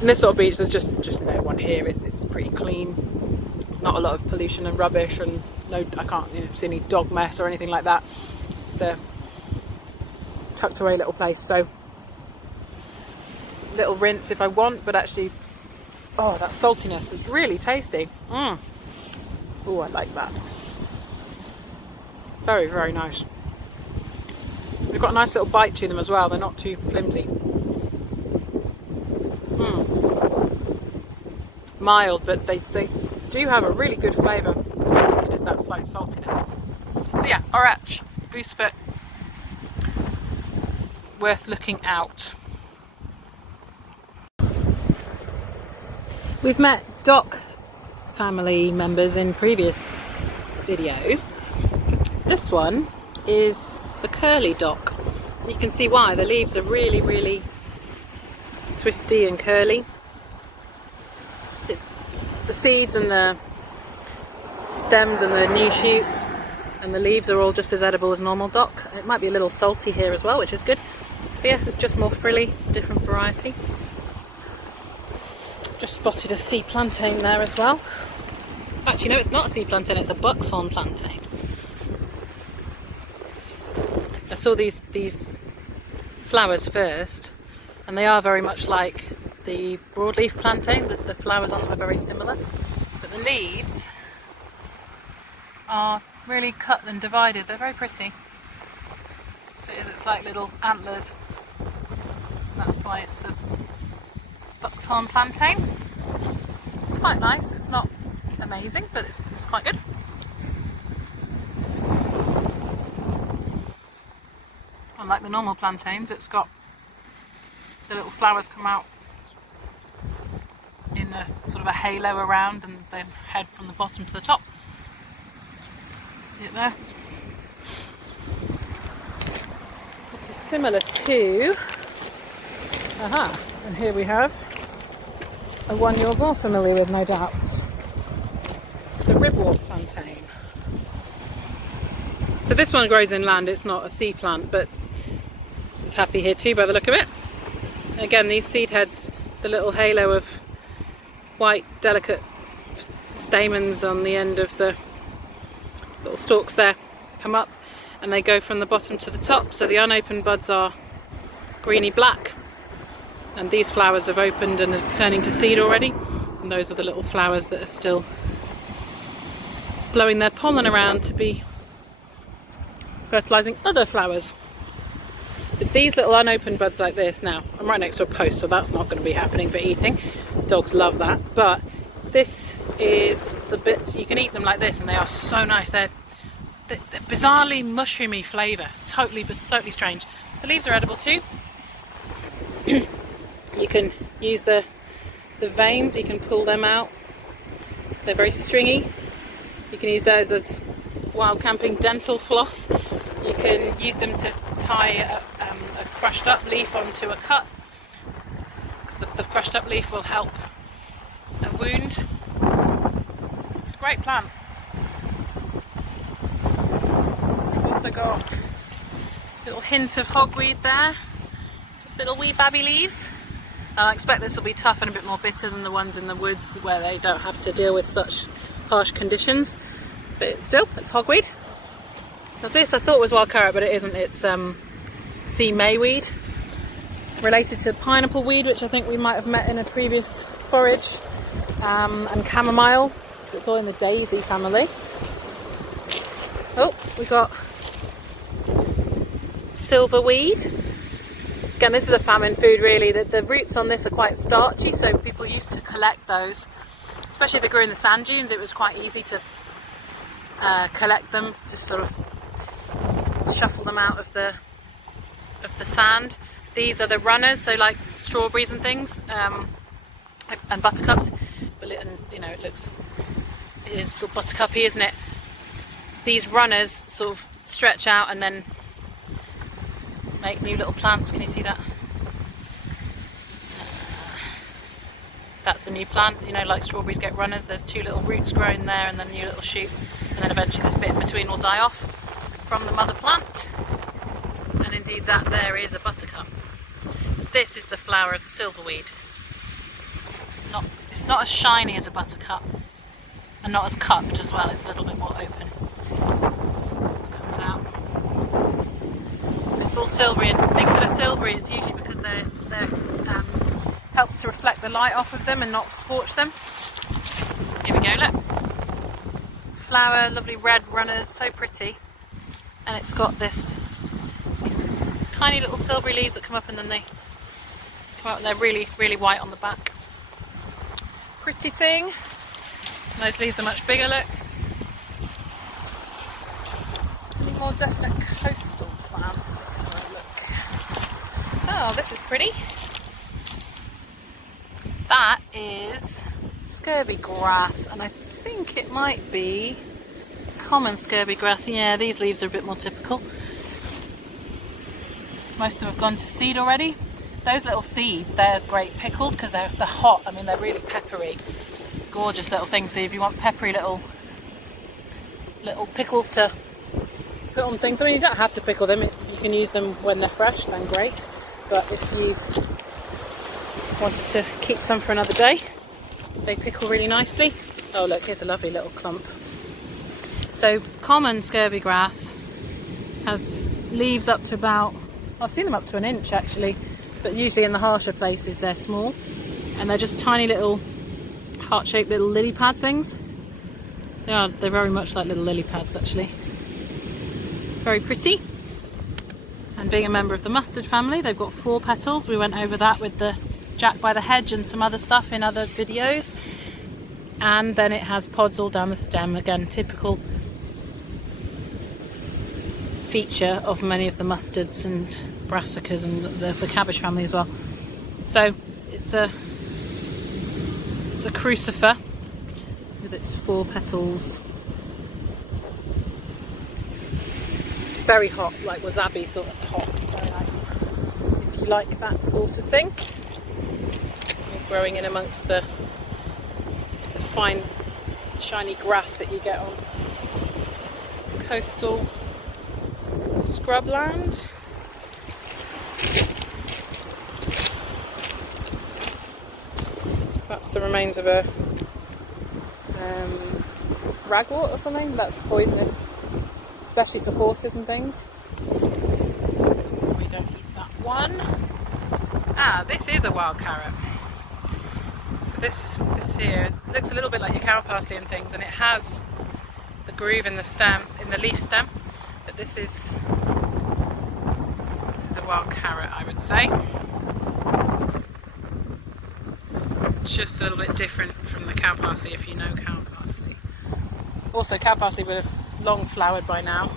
In this sort of beach, there's just no one here. It's pretty clean. There's not a lot of pollution and rubbish, and no, I can't see any dog mess or anything like that. It's a tucked away little place, so little rinse if I want, but actually, oh, that saltiness is really tasty. Oh, I like that. Very, very nice. They've got a nice little bite to them as well. They're not too flimsy. Mild, but they do have a really good flavour. I think it is that slight saltiness. So yeah, Orach, goosefoot, worth looking out. We've met dock family members in previous videos. This one is the curly dock. You can see why. The leaves are really, really twisty and curly. The seeds and the stems and the new shoots and the leaves are all just as edible as normal dock. It might be a little salty here as well, which is good. But yeah, it's just more frilly. It's a different variety. Just spotted a sea plantain there as well. Actually, no, it's not a sea plantain, it's a buckshorn plantain. I saw these flowers first, and they are very much like the broadleaf plantain. The flowers on them are very similar, but the leaves are really cut and divided. They're very pretty. So it's like little antlers. So that's why it's the buckshorn plantain. It's quite nice. It's not amazing, but it's quite good. Unlike the normal plantains, it's got the little flowers come out in a sort of a halo around and then head from the bottom to the top. See it there? Which is similar to, and here we have a one you're more familiar with, no doubt, the ribwort plantain. So this one grows inland, it's not a sea plant, but it's happy here too by the look of it. And again, these seed heads, the little halo of white delicate stamens on the end of the little stalks there come up, and they go from the bottom to the top. So the unopened buds are greeny black, and these flowers have opened and are turning to seed already, and those are the little flowers that are still blowing their pollen around to be fertilising other flowers. But these little unopened buds like this, now I'm right next to a post, so that's not going to be happening for eating. Dogs love that. But this is the bits, you can eat them like this, and they are so nice. They're bizarrely mushroomy flavour, totally strange. The leaves are edible too. You can use the veins, you can pull them out. They're very stringy. You can use those as wild camping dental floss. You can use them to tie a crushed up leaf onto a cut, because the crushed up leaf will help a wound. It's a great plant. We've also got a little hint of hogweed there, just little wee babby leaves. I expect this will be tough and a bit more bitter than the ones in the woods where they don't have to deal with such harsh conditions, but it's hogweed. Now this I thought was wild carrot, but it isn't. It's sea mayweed, related to pineapple weed, which I think we might have met in a previous forage, and chamomile, so it's all in the daisy family. Oh, we got silverweed. Again, this is a famine food really. The roots on this are quite starchy, so people used to collect those, especially if they grew in the sand dunes. It was quite easy to collect them, just sort of shuffle them out of the sand, These are the runners, so like strawberries and things, and buttercups. But it is sort of buttercuppy, isn't it? These runners sort of stretch out and then make new little plants. Can you see that? That's a new plant, you know, like strawberries get runners. There's 2 little roots growing there and then a new little shoot, and then eventually this bit in between will die off from the mother plant. And indeed that there is a buttercup. This is the flower of the silverweed. It's not as shiny as a buttercup and not as cupped as well, it's a little bit more open. It comes out. It's all silvery, and things that are silvery, it's usually because they're helps to reflect the light off of them and not scorch them. Here we go, look. Flower, lovely red runners, so pretty. And it's got these tiny little silvery leaves that come up, and then they come out and they're really, really white on the back. Pretty thing. And those leaves are much bigger, look. Any more definite coastal plants? Let's have a look. Oh, this is pretty. That is scurvy grass, and I think it might be common scurvy grass. Yeah, these leaves are a bit more typical. Most of them have gone to seed already. Those little seeds, they're great pickled because they're hot. I mean, they're really peppery, gorgeous little things. So if you want peppery little pickles to put on things, I mean, you don't have to pickle them. You can use them when they're fresh, then great. But if you wanted to keep some for another day, they pickle really nicely. Oh look, here's a lovely little clump. So common scurvy grass has leaves up to about, I've seen them up to 1 inch actually, but usually in the harsher places they're small, and they're just tiny little heart-shaped little lily pad things. They're very much like little lily pads actually. Very pretty. And being a member of the mustard family, they've got 4 petals. We went over that with the Jack by the hedge and some other stuff in other videos. And then it has pods all down the stem, again typical feature of many of the mustards and brassicas and the cabbage family as well. So it's a crucifer with its 4 petals. Very hot, like wasabi sort of hot. Very nice if you like that sort of thing. Growing in amongst the fine shiny grass that you get on coastal scrubland. That's the remains of a ragwort or something. That's poisonous, especially to horses and things. We don't eat that one. Ah, this is a wild carrot. This here looks a little bit like your cow parsley and things, and it has the groove in the stem, in the leaf stem, but this is a wild carrot, I would say. Just a little bit different from the cow parsley if you know cow parsley. Also, cow parsley would have long flowered by now.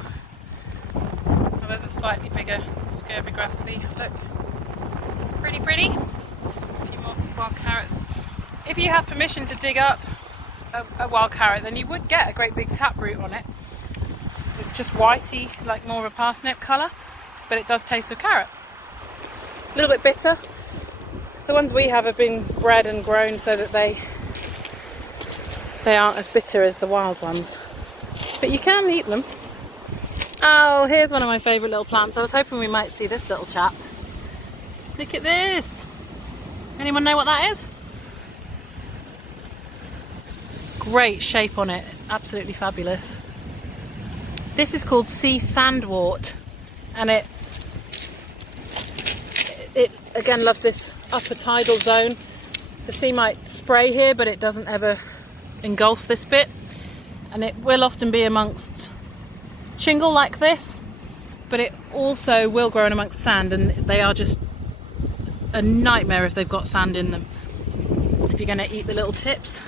Oh, there's a slightly bigger scurvy grass leaf, look. Pretty. A few more wild carrots. If you have permission to dig up a wild carrot, then you would get a great big taproot on it. It's just whitey, like more of a parsnip colour, but it does taste of carrot. A little bit bitter. So the ones we have been bred and grown so that they aren't as bitter as the wild ones. But you can eat them. Oh, here's one of my favourite little plants. I was hoping we might see this little chap. Look at this. Anyone know what that is? Great shape on it. It's absolutely fabulous. This is called sea sandwort, and it again loves this upper tidal zone. The sea might spray here, but it doesn't ever engulf this bit, and it will often be amongst shingle like this, but it also will grow in amongst sand, and they are just a nightmare if they've got sand in them, if you're going to eat the little tips.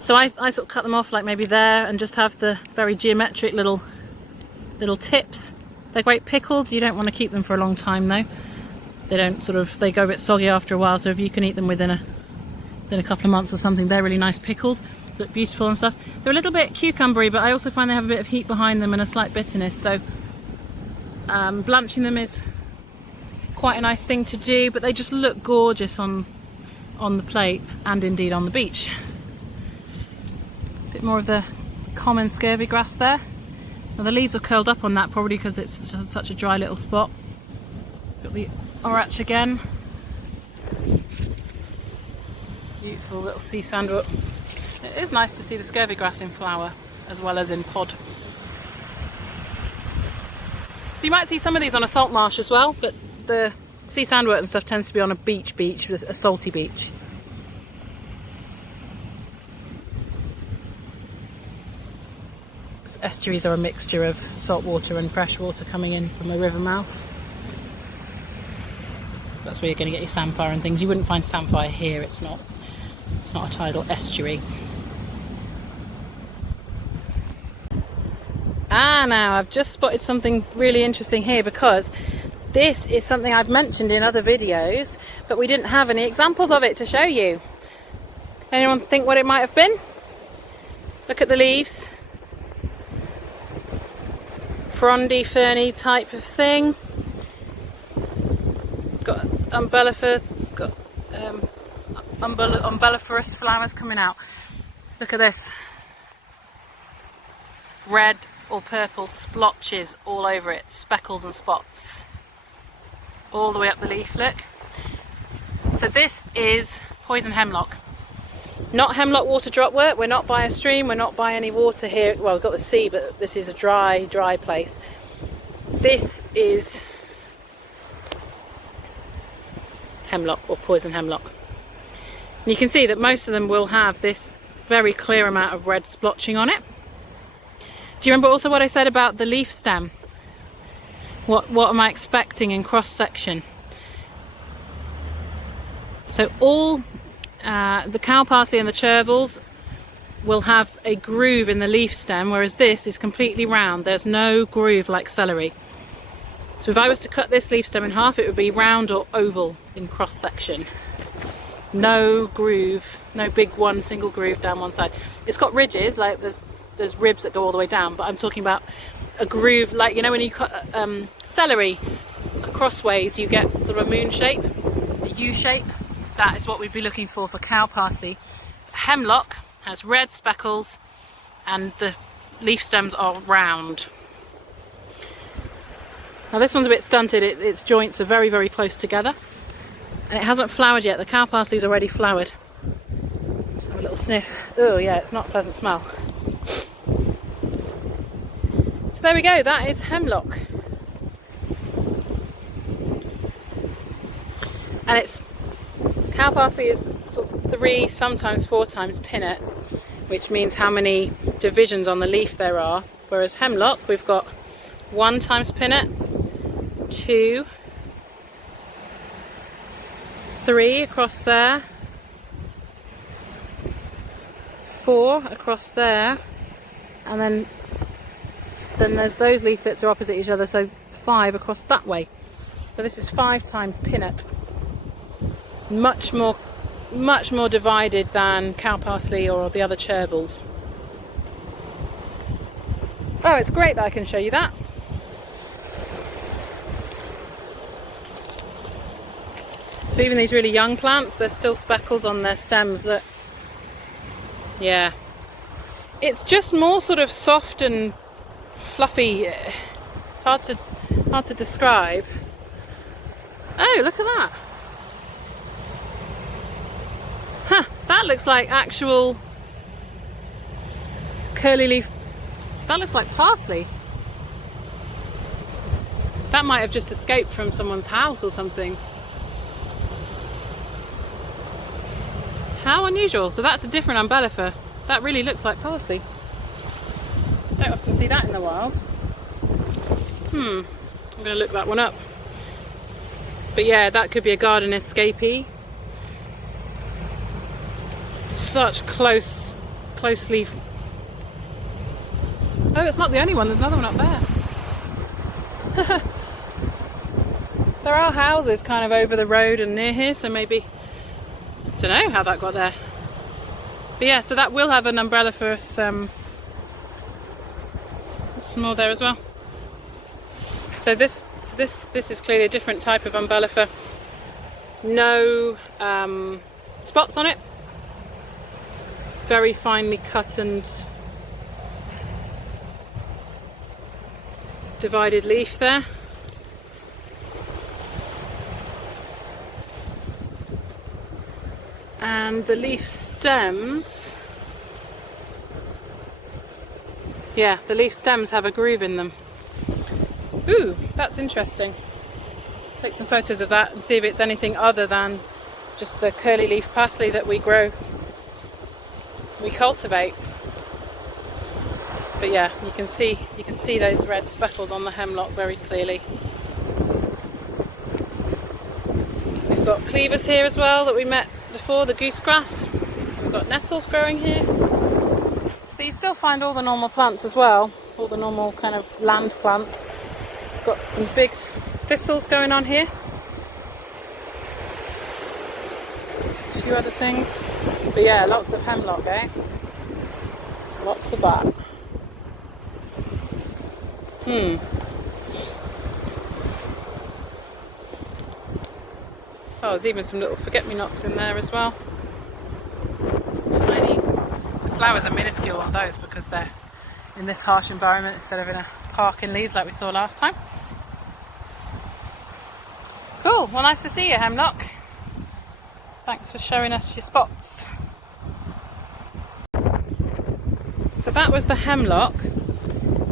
So I sort of cut them off like maybe there, and just have the very geometric little tips They're great pickled. You don't want to keep them for a long time though. They don't they go a bit soggy after a while, so if you can eat them within a couple of months or something, they're really nice pickled. Look beautiful and stuff. They're a little bit cucumbery, but I also find they have a bit of heat behind them and a slight bitterness, so blanching them is quite a nice thing to do, but they just look gorgeous on the plate and indeed on the beach. A bit more of the common scurvy grass there. Now the leaves are curled up on that, probably because it's such a dry little spot. Got the orach again. Beautiful little sea sandwort. It is nice to see the scurvy grass in flower as well as in pod. So you might see some of these on a salt marsh as well, but the sea sandwort and stuff tends to be on a beach, a salty beach. Because estuaries are a mixture of salt water and fresh water coming in from a river mouth. That's where you're going to get your samphire and things. You wouldn't find samphire here, it's not a tidal estuary. Now I've just spotted something really interesting here, because this is something I've mentioned in other videos, but we didn't have any examples of it to show you. Anyone think what it might have been? Look at the leaves. Frondy, ferny type of thing. It's got it's got umbelliferous flowers coming out. Look at this. Red or purple splotches all over it, speckles and spots. All the way up the leaf, look. So this is poison hemlock. Not hemlock water dropwort, we're not by a stream, we're not by any water here. Well, we've got the sea, but this is a dry place. This is hemlock or poison hemlock. And you can see that most of them will have this very clear amount of red splotching on it. Do you remember also what I said about the leaf stem? What am I expecting in cross section? So all the cow parsley and the chervils will have a groove in the leaf stem, whereas this is completely round. There's no groove like celery. So if I was to cut this leaf stem in half, it would be round or oval in cross section. No groove, no big single groove down one side. It's got ridges, like there's ribs that go all the way down, but I'm talking about a groove, like, you know, when you cut celery crossways, you get sort of a moon shape, a U shape. That is what we'd be looking for cow parsley. Hemlock has red speckles and the leaf stems are round. Now this one's a bit stunted, its joints are very, very close together, and it hasn't flowered yet. The cow parsley's already flowered. Have a little sniff. Oh yeah, it's not a pleasant smell. So there we go, that is hemlock. And it's cow parsley is sort of 3, sometimes 4 times pinnet, which means how many divisions on the leaf there are. Whereas hemlock, we've got 1 times pinnet, 2, 3 across there, 4 across there, and then there's those leaflets are opposite each other, so 5 across that way. So this is 5 times pinnet. Much more divided than cow parsley or the other chervils. Oh, it's great that I can show you that. So even these really young plants, there's still speckles on their stems. Look. Yeah. It's just more sort of soft and fluffy. It's hard to describe. Oh, look at that. Huh, that looks like actual curly leaf. That looks like parsley. That might have just escaped from someone's house or something. How unusual. So that's a different umbellifer. That really looks like parsley. Don't often see that in the wild. I'm going to look that one up. But yeah, that could be a garden escapee. Such close leaf. Oh, it's not the only one, there's another one up there. There are houses kind of over the road and near here, so maybe, I don't know how that got there. But yeah, so that will have an umbrella for us. There's some more there as well. So this is clearly a different type of umbellifer. No spots on it. Very finely cut and divided leaf there. And the leaf stems, yeah, the leaf stems have a groove in them. Ooh, that's interesting. Take some photos of that and see if it's anything other than just the curly leaf parsley that we cultivate. But yeah, you can see those red speckles on the hemlock very clearly. We've got cleavers here as well that we met before, the goosegrass. We've got nettles growing here. So you still find all the normal plants as well, all the normal kind of land plants. Got some big thistles going on here. A few other things. But yeah, lots of hemlock, eh? Lots of that. Oh, there's even some little forget-me-nots in there as well. Tiny. The flowers are minuscule on those because they're in this harsh environment instead of in a park in Leeds like we saw last time. Cool, well, nice to see you, hemlock. Thanks for showing us your spots. So that was the hemlock.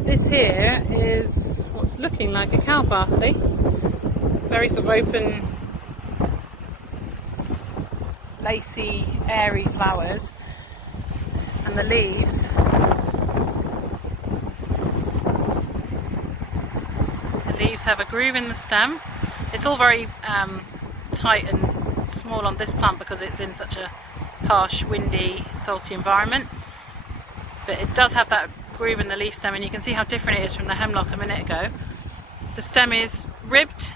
This here is what's looking like a cow parsley. Very sort of open, lacy, airy flowers. And the leaves, have a groove in the stem. It's all very tight and small on this plant because it's in such a harsh, windy, salty environment. But it does have that groove in the leaf stem, and you can see how different it is from the hemlock a minute ago. The stem is ribbed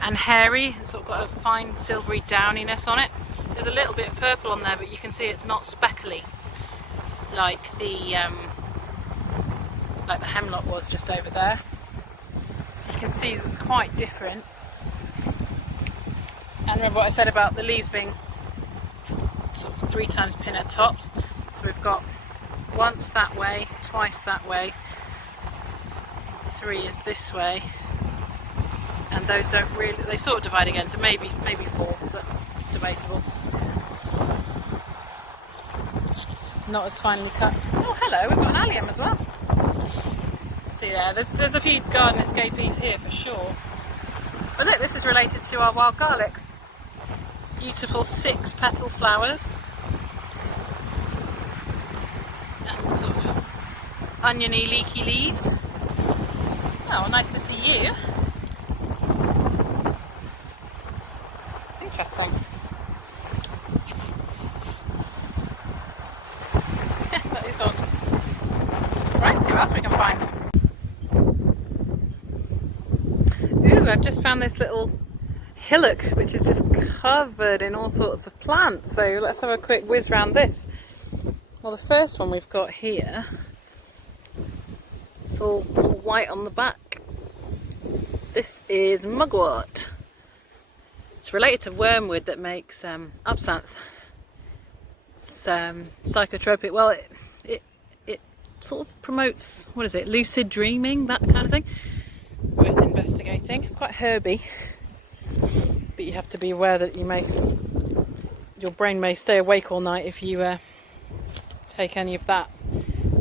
and hairy. It's sort of got a fine silvery downiness on it. There's a little bit of purple on there, but you can see it's not speckly like the hemlock was just over there. So you can see they're quite different. And remember what I said about the leaves being sort of 3 times pinnet tops. So we've got once that way, twice that way, 3 is this way, and those don't really, they sort of divide again, so maybe 4, but it's debatable. Not as finely cut. Oh hello, we've got an allium as well. See there's a few garden escapees here for sure. But look, this is related to our wild garlic. Beautiful 6 petal flowers. And sort of oniony, leaky leaves. Oh, nice to see you. Interesting. That is odd. Right, let's see what else we can find. Ooh, I've just found this little hillock which is just covered in all sorts of plants. So let's have a quick whiz round this. Well, the first one we've got here, it's all white on the back. This is mugwort. It's related to wormwood that makes absinthe. It's psychotropic. Well, it sort of promotes, what is it, lucid dreaming, that kind of thing. Worth investigating. It's quite herby, but you have to be aware that your brain may stay awake all night if you take any of that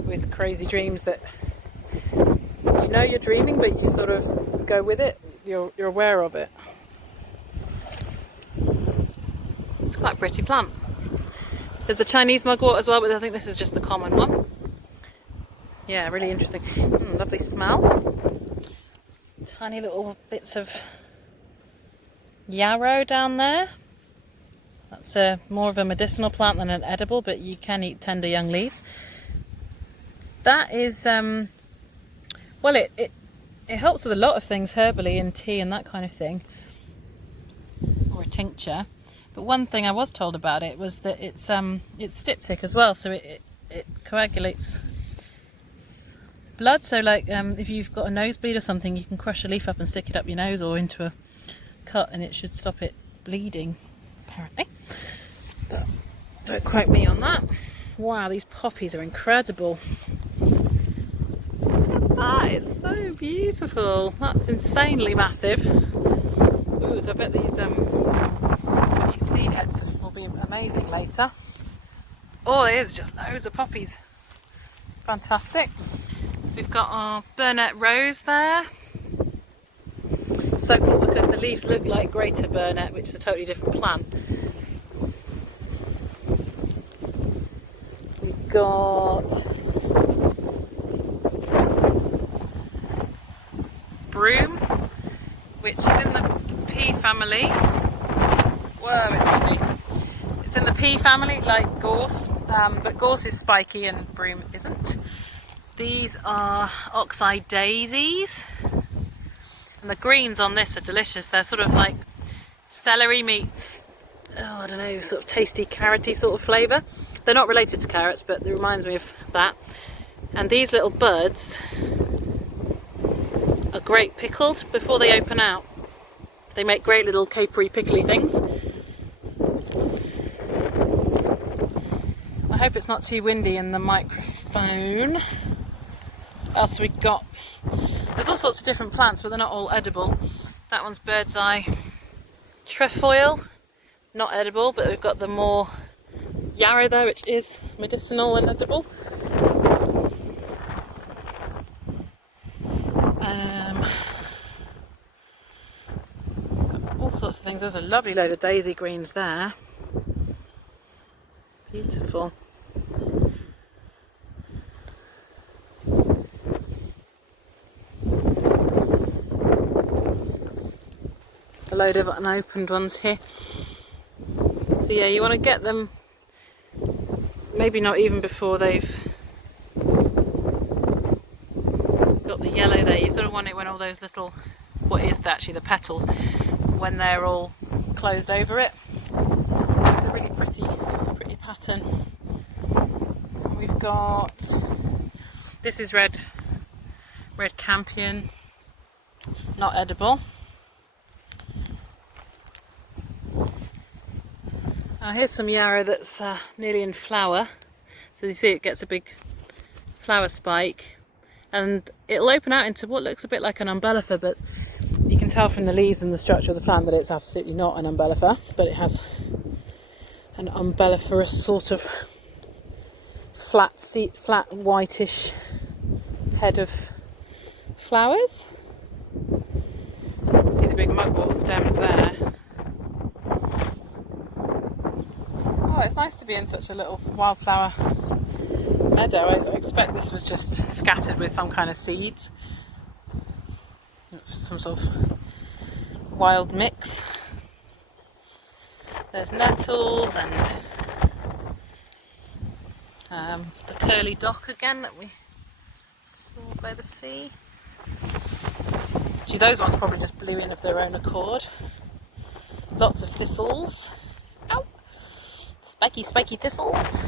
with crazy dreams that you know you're dreaming, but you sort of go with it. You're aware of it. It's quite a pretty plant. There's a Chinese mugwort as well, but I think this is just the common one. Yeah, really interesting. Lovely smell. Tiny little bits of yarrow down there. That's more of a medicinal plant than an edible, but you can eat tender young leaves. That is, well, it it helps with a lot of things herbally in tea and that kind of thing, or a tincture. But one thing I was told about it was that it's styptic as well, so it coagulates blood. So like if you've got a nosebleed or something, you can crush a leaf up and stick it up your nose or into a cut, and it should stop it bleeding, apparently. But don't quote me on that. Wow, these poppies are incredible. Look at that, it's so beautiful. That's insanely massive. Ooh, so I bet these seed heads will be amazing later. Oh, there's just loads of poppies. Fantastic. We've got our burnet rose there. So cool because the leaves look like greater burnet, which is a totally different plant. We've got broom, which is in the pea family. Whoa, it's heavy. It's in the pea family, like gorse, but gorse is spiky and broom isn't. These are oxeye daisies, and the greens on this are delicious. They're sort of like celery meets, I don't know, sort of tasty carroty sort of flavour. They're not related to carrots, but it reminds me of that. And these little buds are great pickled before they open out. They make great little capery pickly things. I hope it's not too windy in the microphone. What else have we got? There's all sorts of different plants, but they're not all edible. That one's bird's eye trefoil, not edible, but we've got the more yarrow there, which is medicinal and edible. Got all sorts of things. There's a lovely load of daisy greens there. Beautiful. A load of unopened ones here. So yeah, you want to get them maybe not even before they've got the yellow there. You sort of want it when all those little, what is that actually, the petals, when they're all closed over it. It's a really pretty pattern. We've got, this is red campion, not edible. Here's some yarrow that's nearly in flower. So you see it gets a big flower spike, and it'll open out into what looks a bit like an umbellifer, but you can tell from the leaves and the structure of the plant that it's absolutely not an umbellifer, but it has an umbelliferous sort of flat whitish head of flowers. See the big mugwort stems there. Oh, it's nice to be in such a little wildflower meadow. I expect this was just scattered with some kind of seeds, some sort of wild mix. There's nettles and the curly dock again that we saw by the sea. Gee, those ones probably just blew in of their own accord. Lots of thistles. Ow! Spiky thistles.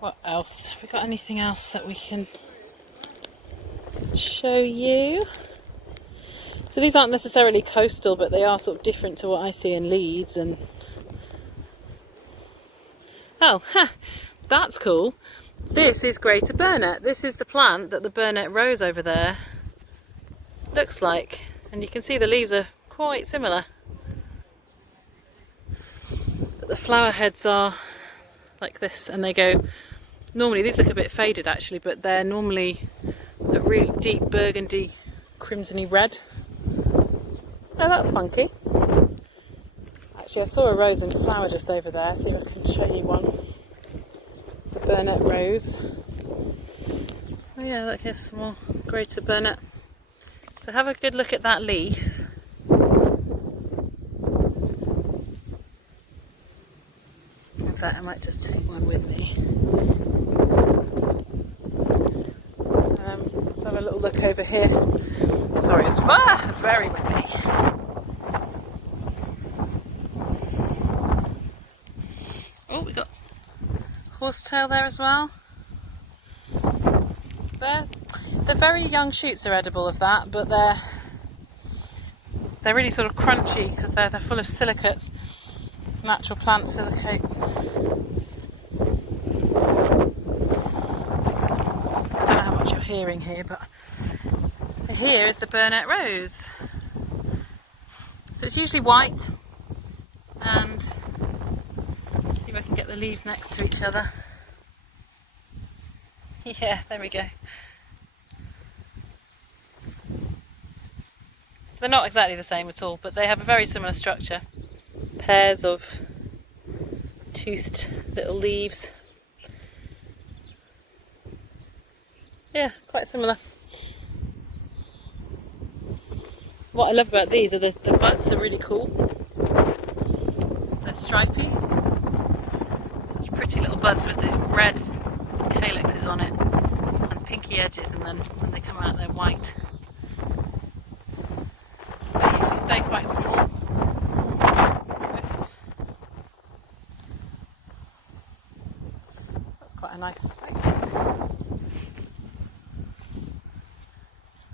What else? Have we got anything else that we can show you? So these aren't necessarily coastal, but they are sort of different to what I see in Leeds. And oh, that's cool. This is greater burnet. This is the plant that the burnet rose over there looks like, and you can see the leaves are quite similar. But the flower heads are like this, and they go, normally these look a bit faded actually, but they're normally a really deep burgundy, crimsony red. Oh, that's funky. Actually, I saw a rose in flower just over there. See if I can show you one. The burnet rose. Oh yeah, look, here's some more greater burnet. So have a good look at that leaf. In fact, I might just take one with me. Let's have a little look over here. Sorry, it's very windy. Oh, we got horsetail there as well. The very young shoots are edible of that, but they're really sort of crunchy because they're full of silicates, natural plant silicate. I don't know how much you're hearing here, but here is the burnet rose. So it's usually white, and let's see if I can get the leaves next to each other. Yeah, there we go. So they're not exactly the same at all, but they have a very similar structure. Pairs of toothed little leaves. Yeah, quite similar. What I love about these are the buds are really cool. They're stripy. Such pretty little buds with these red calyxes on it and pinky edges, and then when they come out they're white. They usually stay quite small. That's quite a nice sight.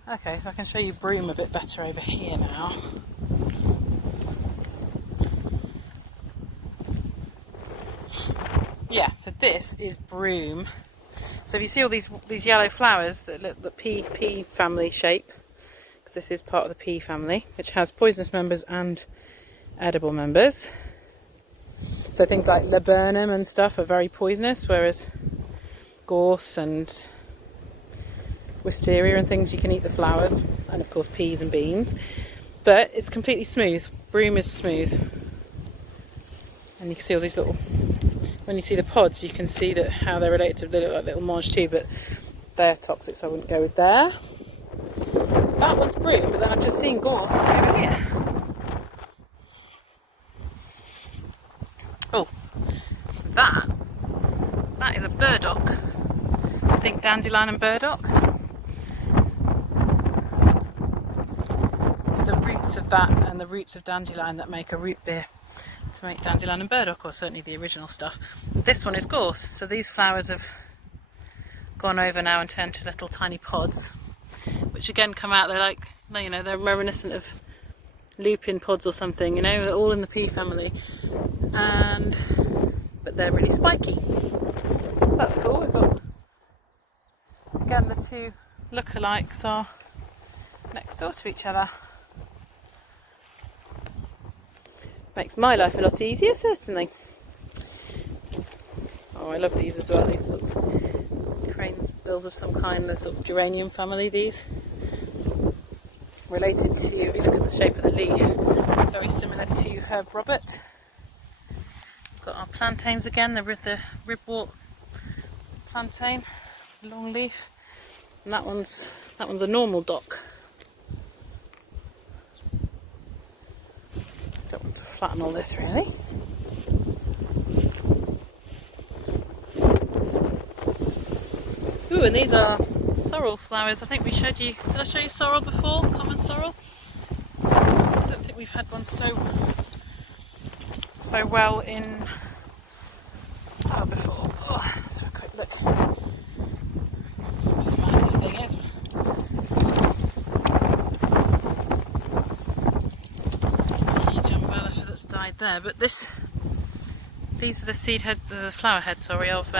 Okay, so I can show you broom a bit better over here now. Yeah, so this is broom. So if you see all these yellow flowers that look the pea family shape, because this is part of the pea family, which has poisonous members and edible members. So things like laburnum and stuff are very poisonous, whereas gorse and wisteria and things, you can eat the flowers, and of course peas and beans. But it's completely smooth. Broom is smooth. And you can see all these little, when you see the pods, you can see that how they're related to, they look like little mange too, but they're toxic, so I wouldn't go with there. So that one's broom, but then I've just seen gorse over here. Oh, that is a burdock. I think dandelion and burdock. It's the roots of that and the roots of dandelion that make a root beer to make dandelion and burdock, or certainly the original stuff. This one is gorse, so these flowers have gone over now and turned to little tiny pods, which again come out, they're like, you know, they're reminiscent of lupin pods or something, you know, they're all in the pea family, but they're really spiky. So that's cool. We've got, again, the two lookalikes are next door to each other. Makes my life a lot easier, certainly. Oh, I love these as well, these sort of cranes bills of some kind, the sort of geranium family, these. Related to, if you look at the shape of the leaf, very similar to Herb Robert. We've got our plantains again, the ribwort plantain, long leaf. And that one's a normal dock. Don't want to flatten all this really. Ooh, and these are sorrel flowers. I think we showed you, did I show you sorrel before? Common sorrel? I don't think we've had one so well in before. Oh, let's have a quick look. This massive thing is. Huge umbrella that's died there, but these are the seed heads, the flower heads, sorry, of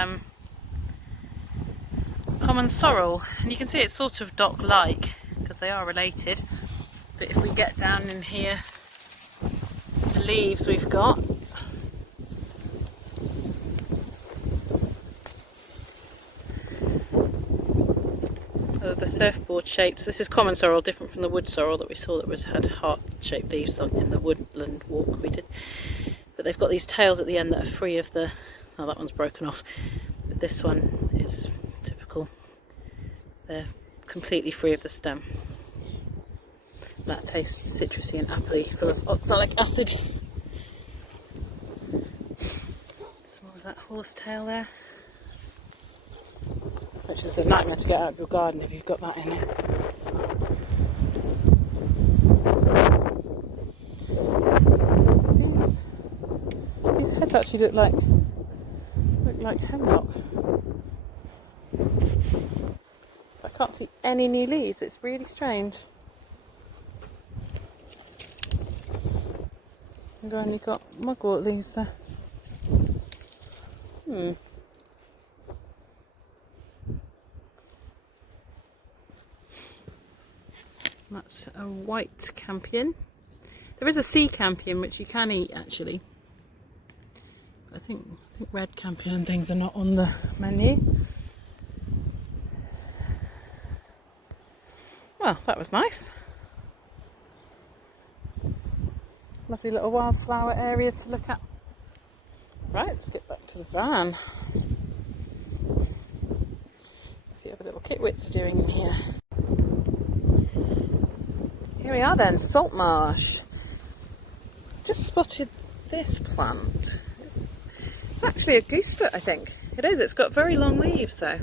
common sorrel, and you can see it's sort of dock-like because they are related. But if we get down in here, the leaves we've got, the surfboard shapes. This is common sorrel, different from the wood sorrel that we saw that had heart-shaped leaves in the woodland walk we did. But they've got these tails at the end that are free of the. Oh, that one's broken off. But this one is typical. They're completely free of the stem. That tastes citrusy and appley, full of oxalic acid. Some more of that horsetail there. which is a nightmare to get out of your garden if you've got that in it. These heads actually look like hemlock. I can't see any new leaves. It's really strange. And then you've got mugwort leaves there. That's a white campion. There is a sea campion which you can eat actually. I think red campion and things are not on the menu. Well, that was nice. Lovely little wildflower area to look at. Right, let's get back to the van. See what the little kitwits are doing in here. Here we are then, saltmarsh. Just spotted this plant. It's actually a goosefoot, I think. It is, it's got very long leaves though.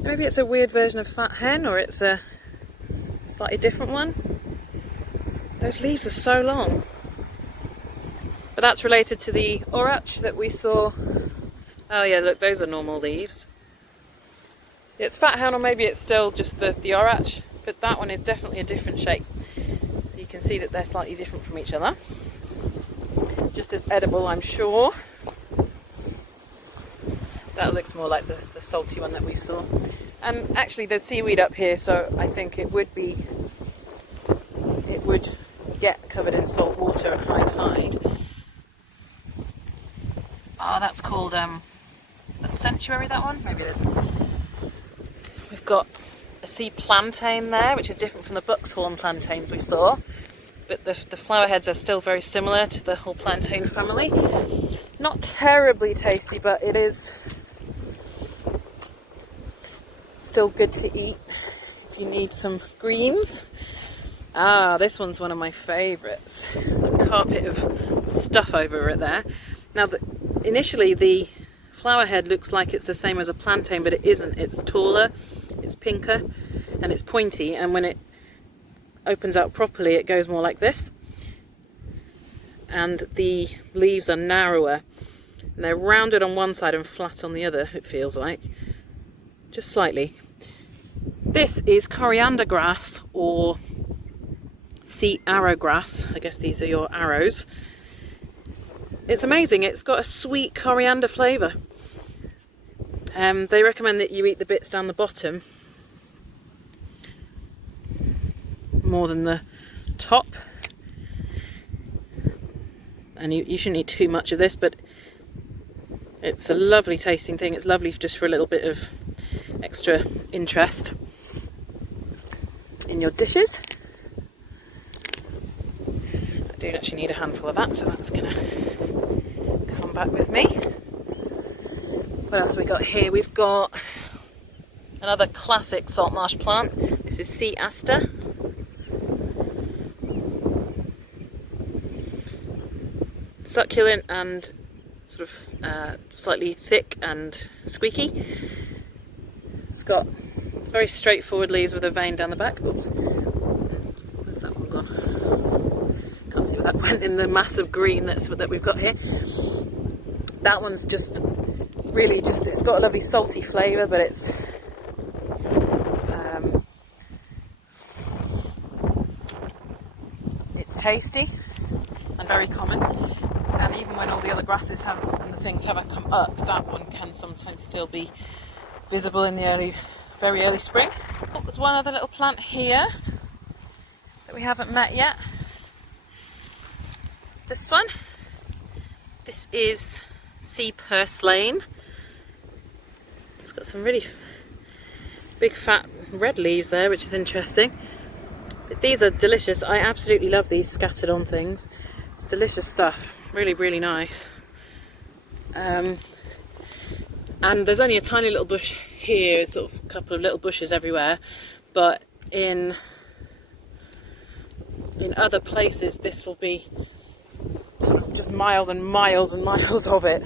Maybe it's a weird version of fat hen, or it's a slightly different one. Those leaves are so long. But that's related to the orach that we saw. Oh yeah, look, those are normal leaves. It's fat hen, or maybe it's still just the orach, but that one is definitely a different shape. So you can see that they're slightly different from each other. Just as edible, I'm sure. That looks more like the salty one that we saw. And actually there's seaweed up here, so I think it would get covered in salt water at high tide. Oh, that's called, is that centuary, that one? Maybe it is. We've got a sea plantain there, which is different from the buckshorn plantains we saw. But the flower heads are still very similar to the whole plantain family. Not terribly tasty, but it is still good to eat if you need some greens. Ah, this one's one of my favourites. A carpet of stuff over it there. Now, initially the flower head looks like it's the same as a plantain, but it isn't. It's taller, it's pinker, and it's pointy, and when it opens out properly it goes more like this. And the leaves are narrower, and they're rounded on one side and flat on the other, it feels like. Just slightly. This is coriander grass, or sea arrow grass. I guess these are your arrows. It's amazing, it's got a sweet coriander flavour. They recommend that you eat the bits down the bottom more than the top. And you shouldn't eat too much of this, but it's a lovely tasting thing. It's lovely just for a little bit of extra interest in your dishes. I do actually need a handful of that, so that's going to come back with me. What else have we got here? We've got another classic salt marsh plant. This is sea aster. Succulent and sort of slightly thick and squeaky. It's got very straightforward leaves with a vein down the back. Oops. Where's that one gone? Can't see where that went in the mass of green that we've got here. That one's just really it's got a lovely salty flavour, but it's tasty and very common. And even when all the other grasses and the things haven't come up, that one can sometimes still be visible in the very early spring. Oh, there's one other little plant here that we haven't met yet. It's this one. This is sea purslane. It's got some really big fat red leaves there, which is interesting. But these are delicious. I absolutely love these scattered on things. It's delicious stuff. Really, really nice. And there's only a tiny little bush here, sort of a couple of little bushes everywhere. But in other places, this will be sort of just miles and miles and miles of it.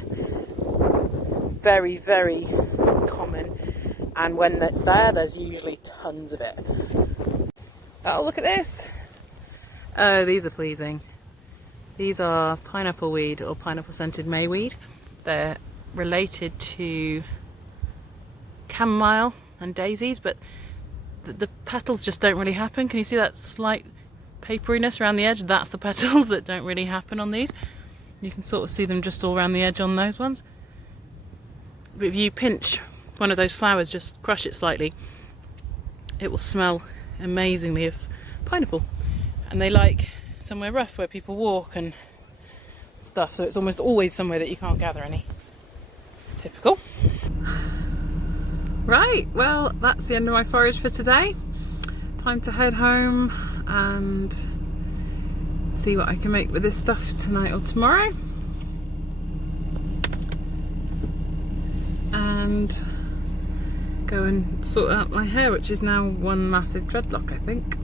Very, very common. and when it's there, there's usually tons of it. Oh, look at this! Oh, these are pleasing. These are pineapple weed, or pineapple scented mayweed. They're related to chamomile and daisies, but the petals just don't really happen. Can you see that slight paperiness around the edge? That's the petals that don't really happen on these. You can sort of see them just all around the edge on those ones. But if you pinch one of those flowers, just crush it slightly, it will smell amazingly of pineapple. And they like somewhere rough where people walk and stuff, so it's almost always somewhere that you can't gather any. Typical. Right, well, that's the end of my forage for today. Time to head home and see what I can make with this stuff tonight or tomorrow. And go and sort out my hair, which is now one massive dreadlock, I think.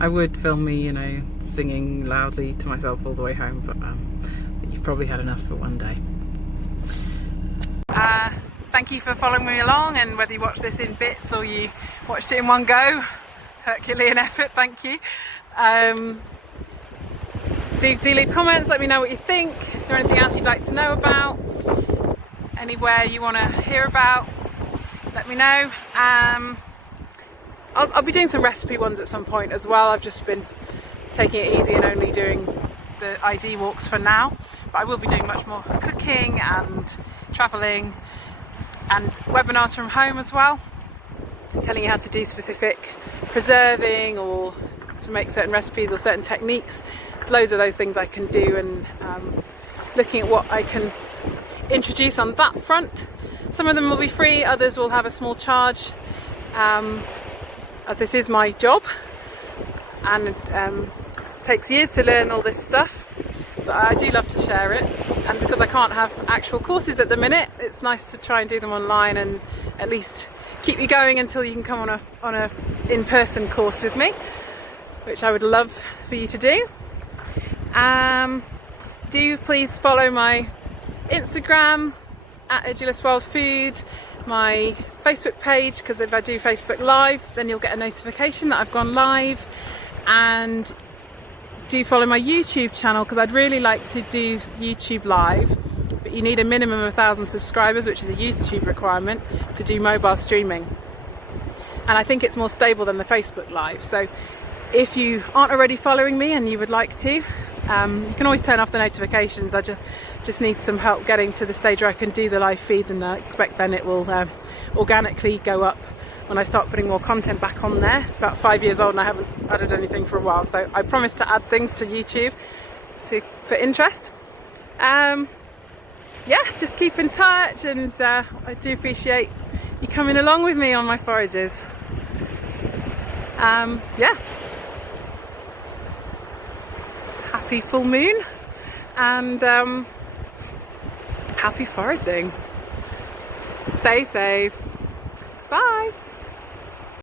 I would film me, you know, singing loudly to myself all the way home, but you've probably had enough for one day. Thank you for following me along, and whether you watched this in bits or you watched it in one go, Herculean effort, thank you. Do leave comments, let me know what you think. Is there anything else you'd like to know about? Anywhere you want to hear about, let me know. I'll be doing some recipe ones at some point as well. I've just been taking it easy and only doing the ID walks for now. But I will be doing much more cooking and travelling and webinars from home as well, telling you how to do specific preserving or to make certain recipes or certain techniques. There's loads of those things I can do, and looking at what I can introduce on that front. Some of them will be free, others will have a small charge, as this is my job, and it takes years to learn all this stuff, but I do love to share it. And because I can't have actual courses at the minute, it's nice to try and do them online and at least keep you going until you can come on a in-person course with me, which I would love for you to do. Do please follow my Instagram at Edulis Wild Food, my Facebook page, because if I do Facebook Live, then you'll get a notification that I've gone live. And do follow my YouTube channel, because I'd really like to do YouTube Live, but you need a minimum of 1,000 subscribers, which is a YouTube requirement, to do mobile streaming. And I think it's more stable than the Facebook Live. So if you aren't already following me and you would like to, you can always turn off the notifications. I just need some help getting to the stage where I can do the live feeds, and I expect then it will organically go up when I start putting more content back on there. It's about 5 years old and I haven't added anything for a while, so I promise to add things to YouTube for interest. Yeah, just keep in touch, and I do appreciate you coming along with me on my forages. Yeah, happy full moon, and happy foraging. Stay safe. Bye.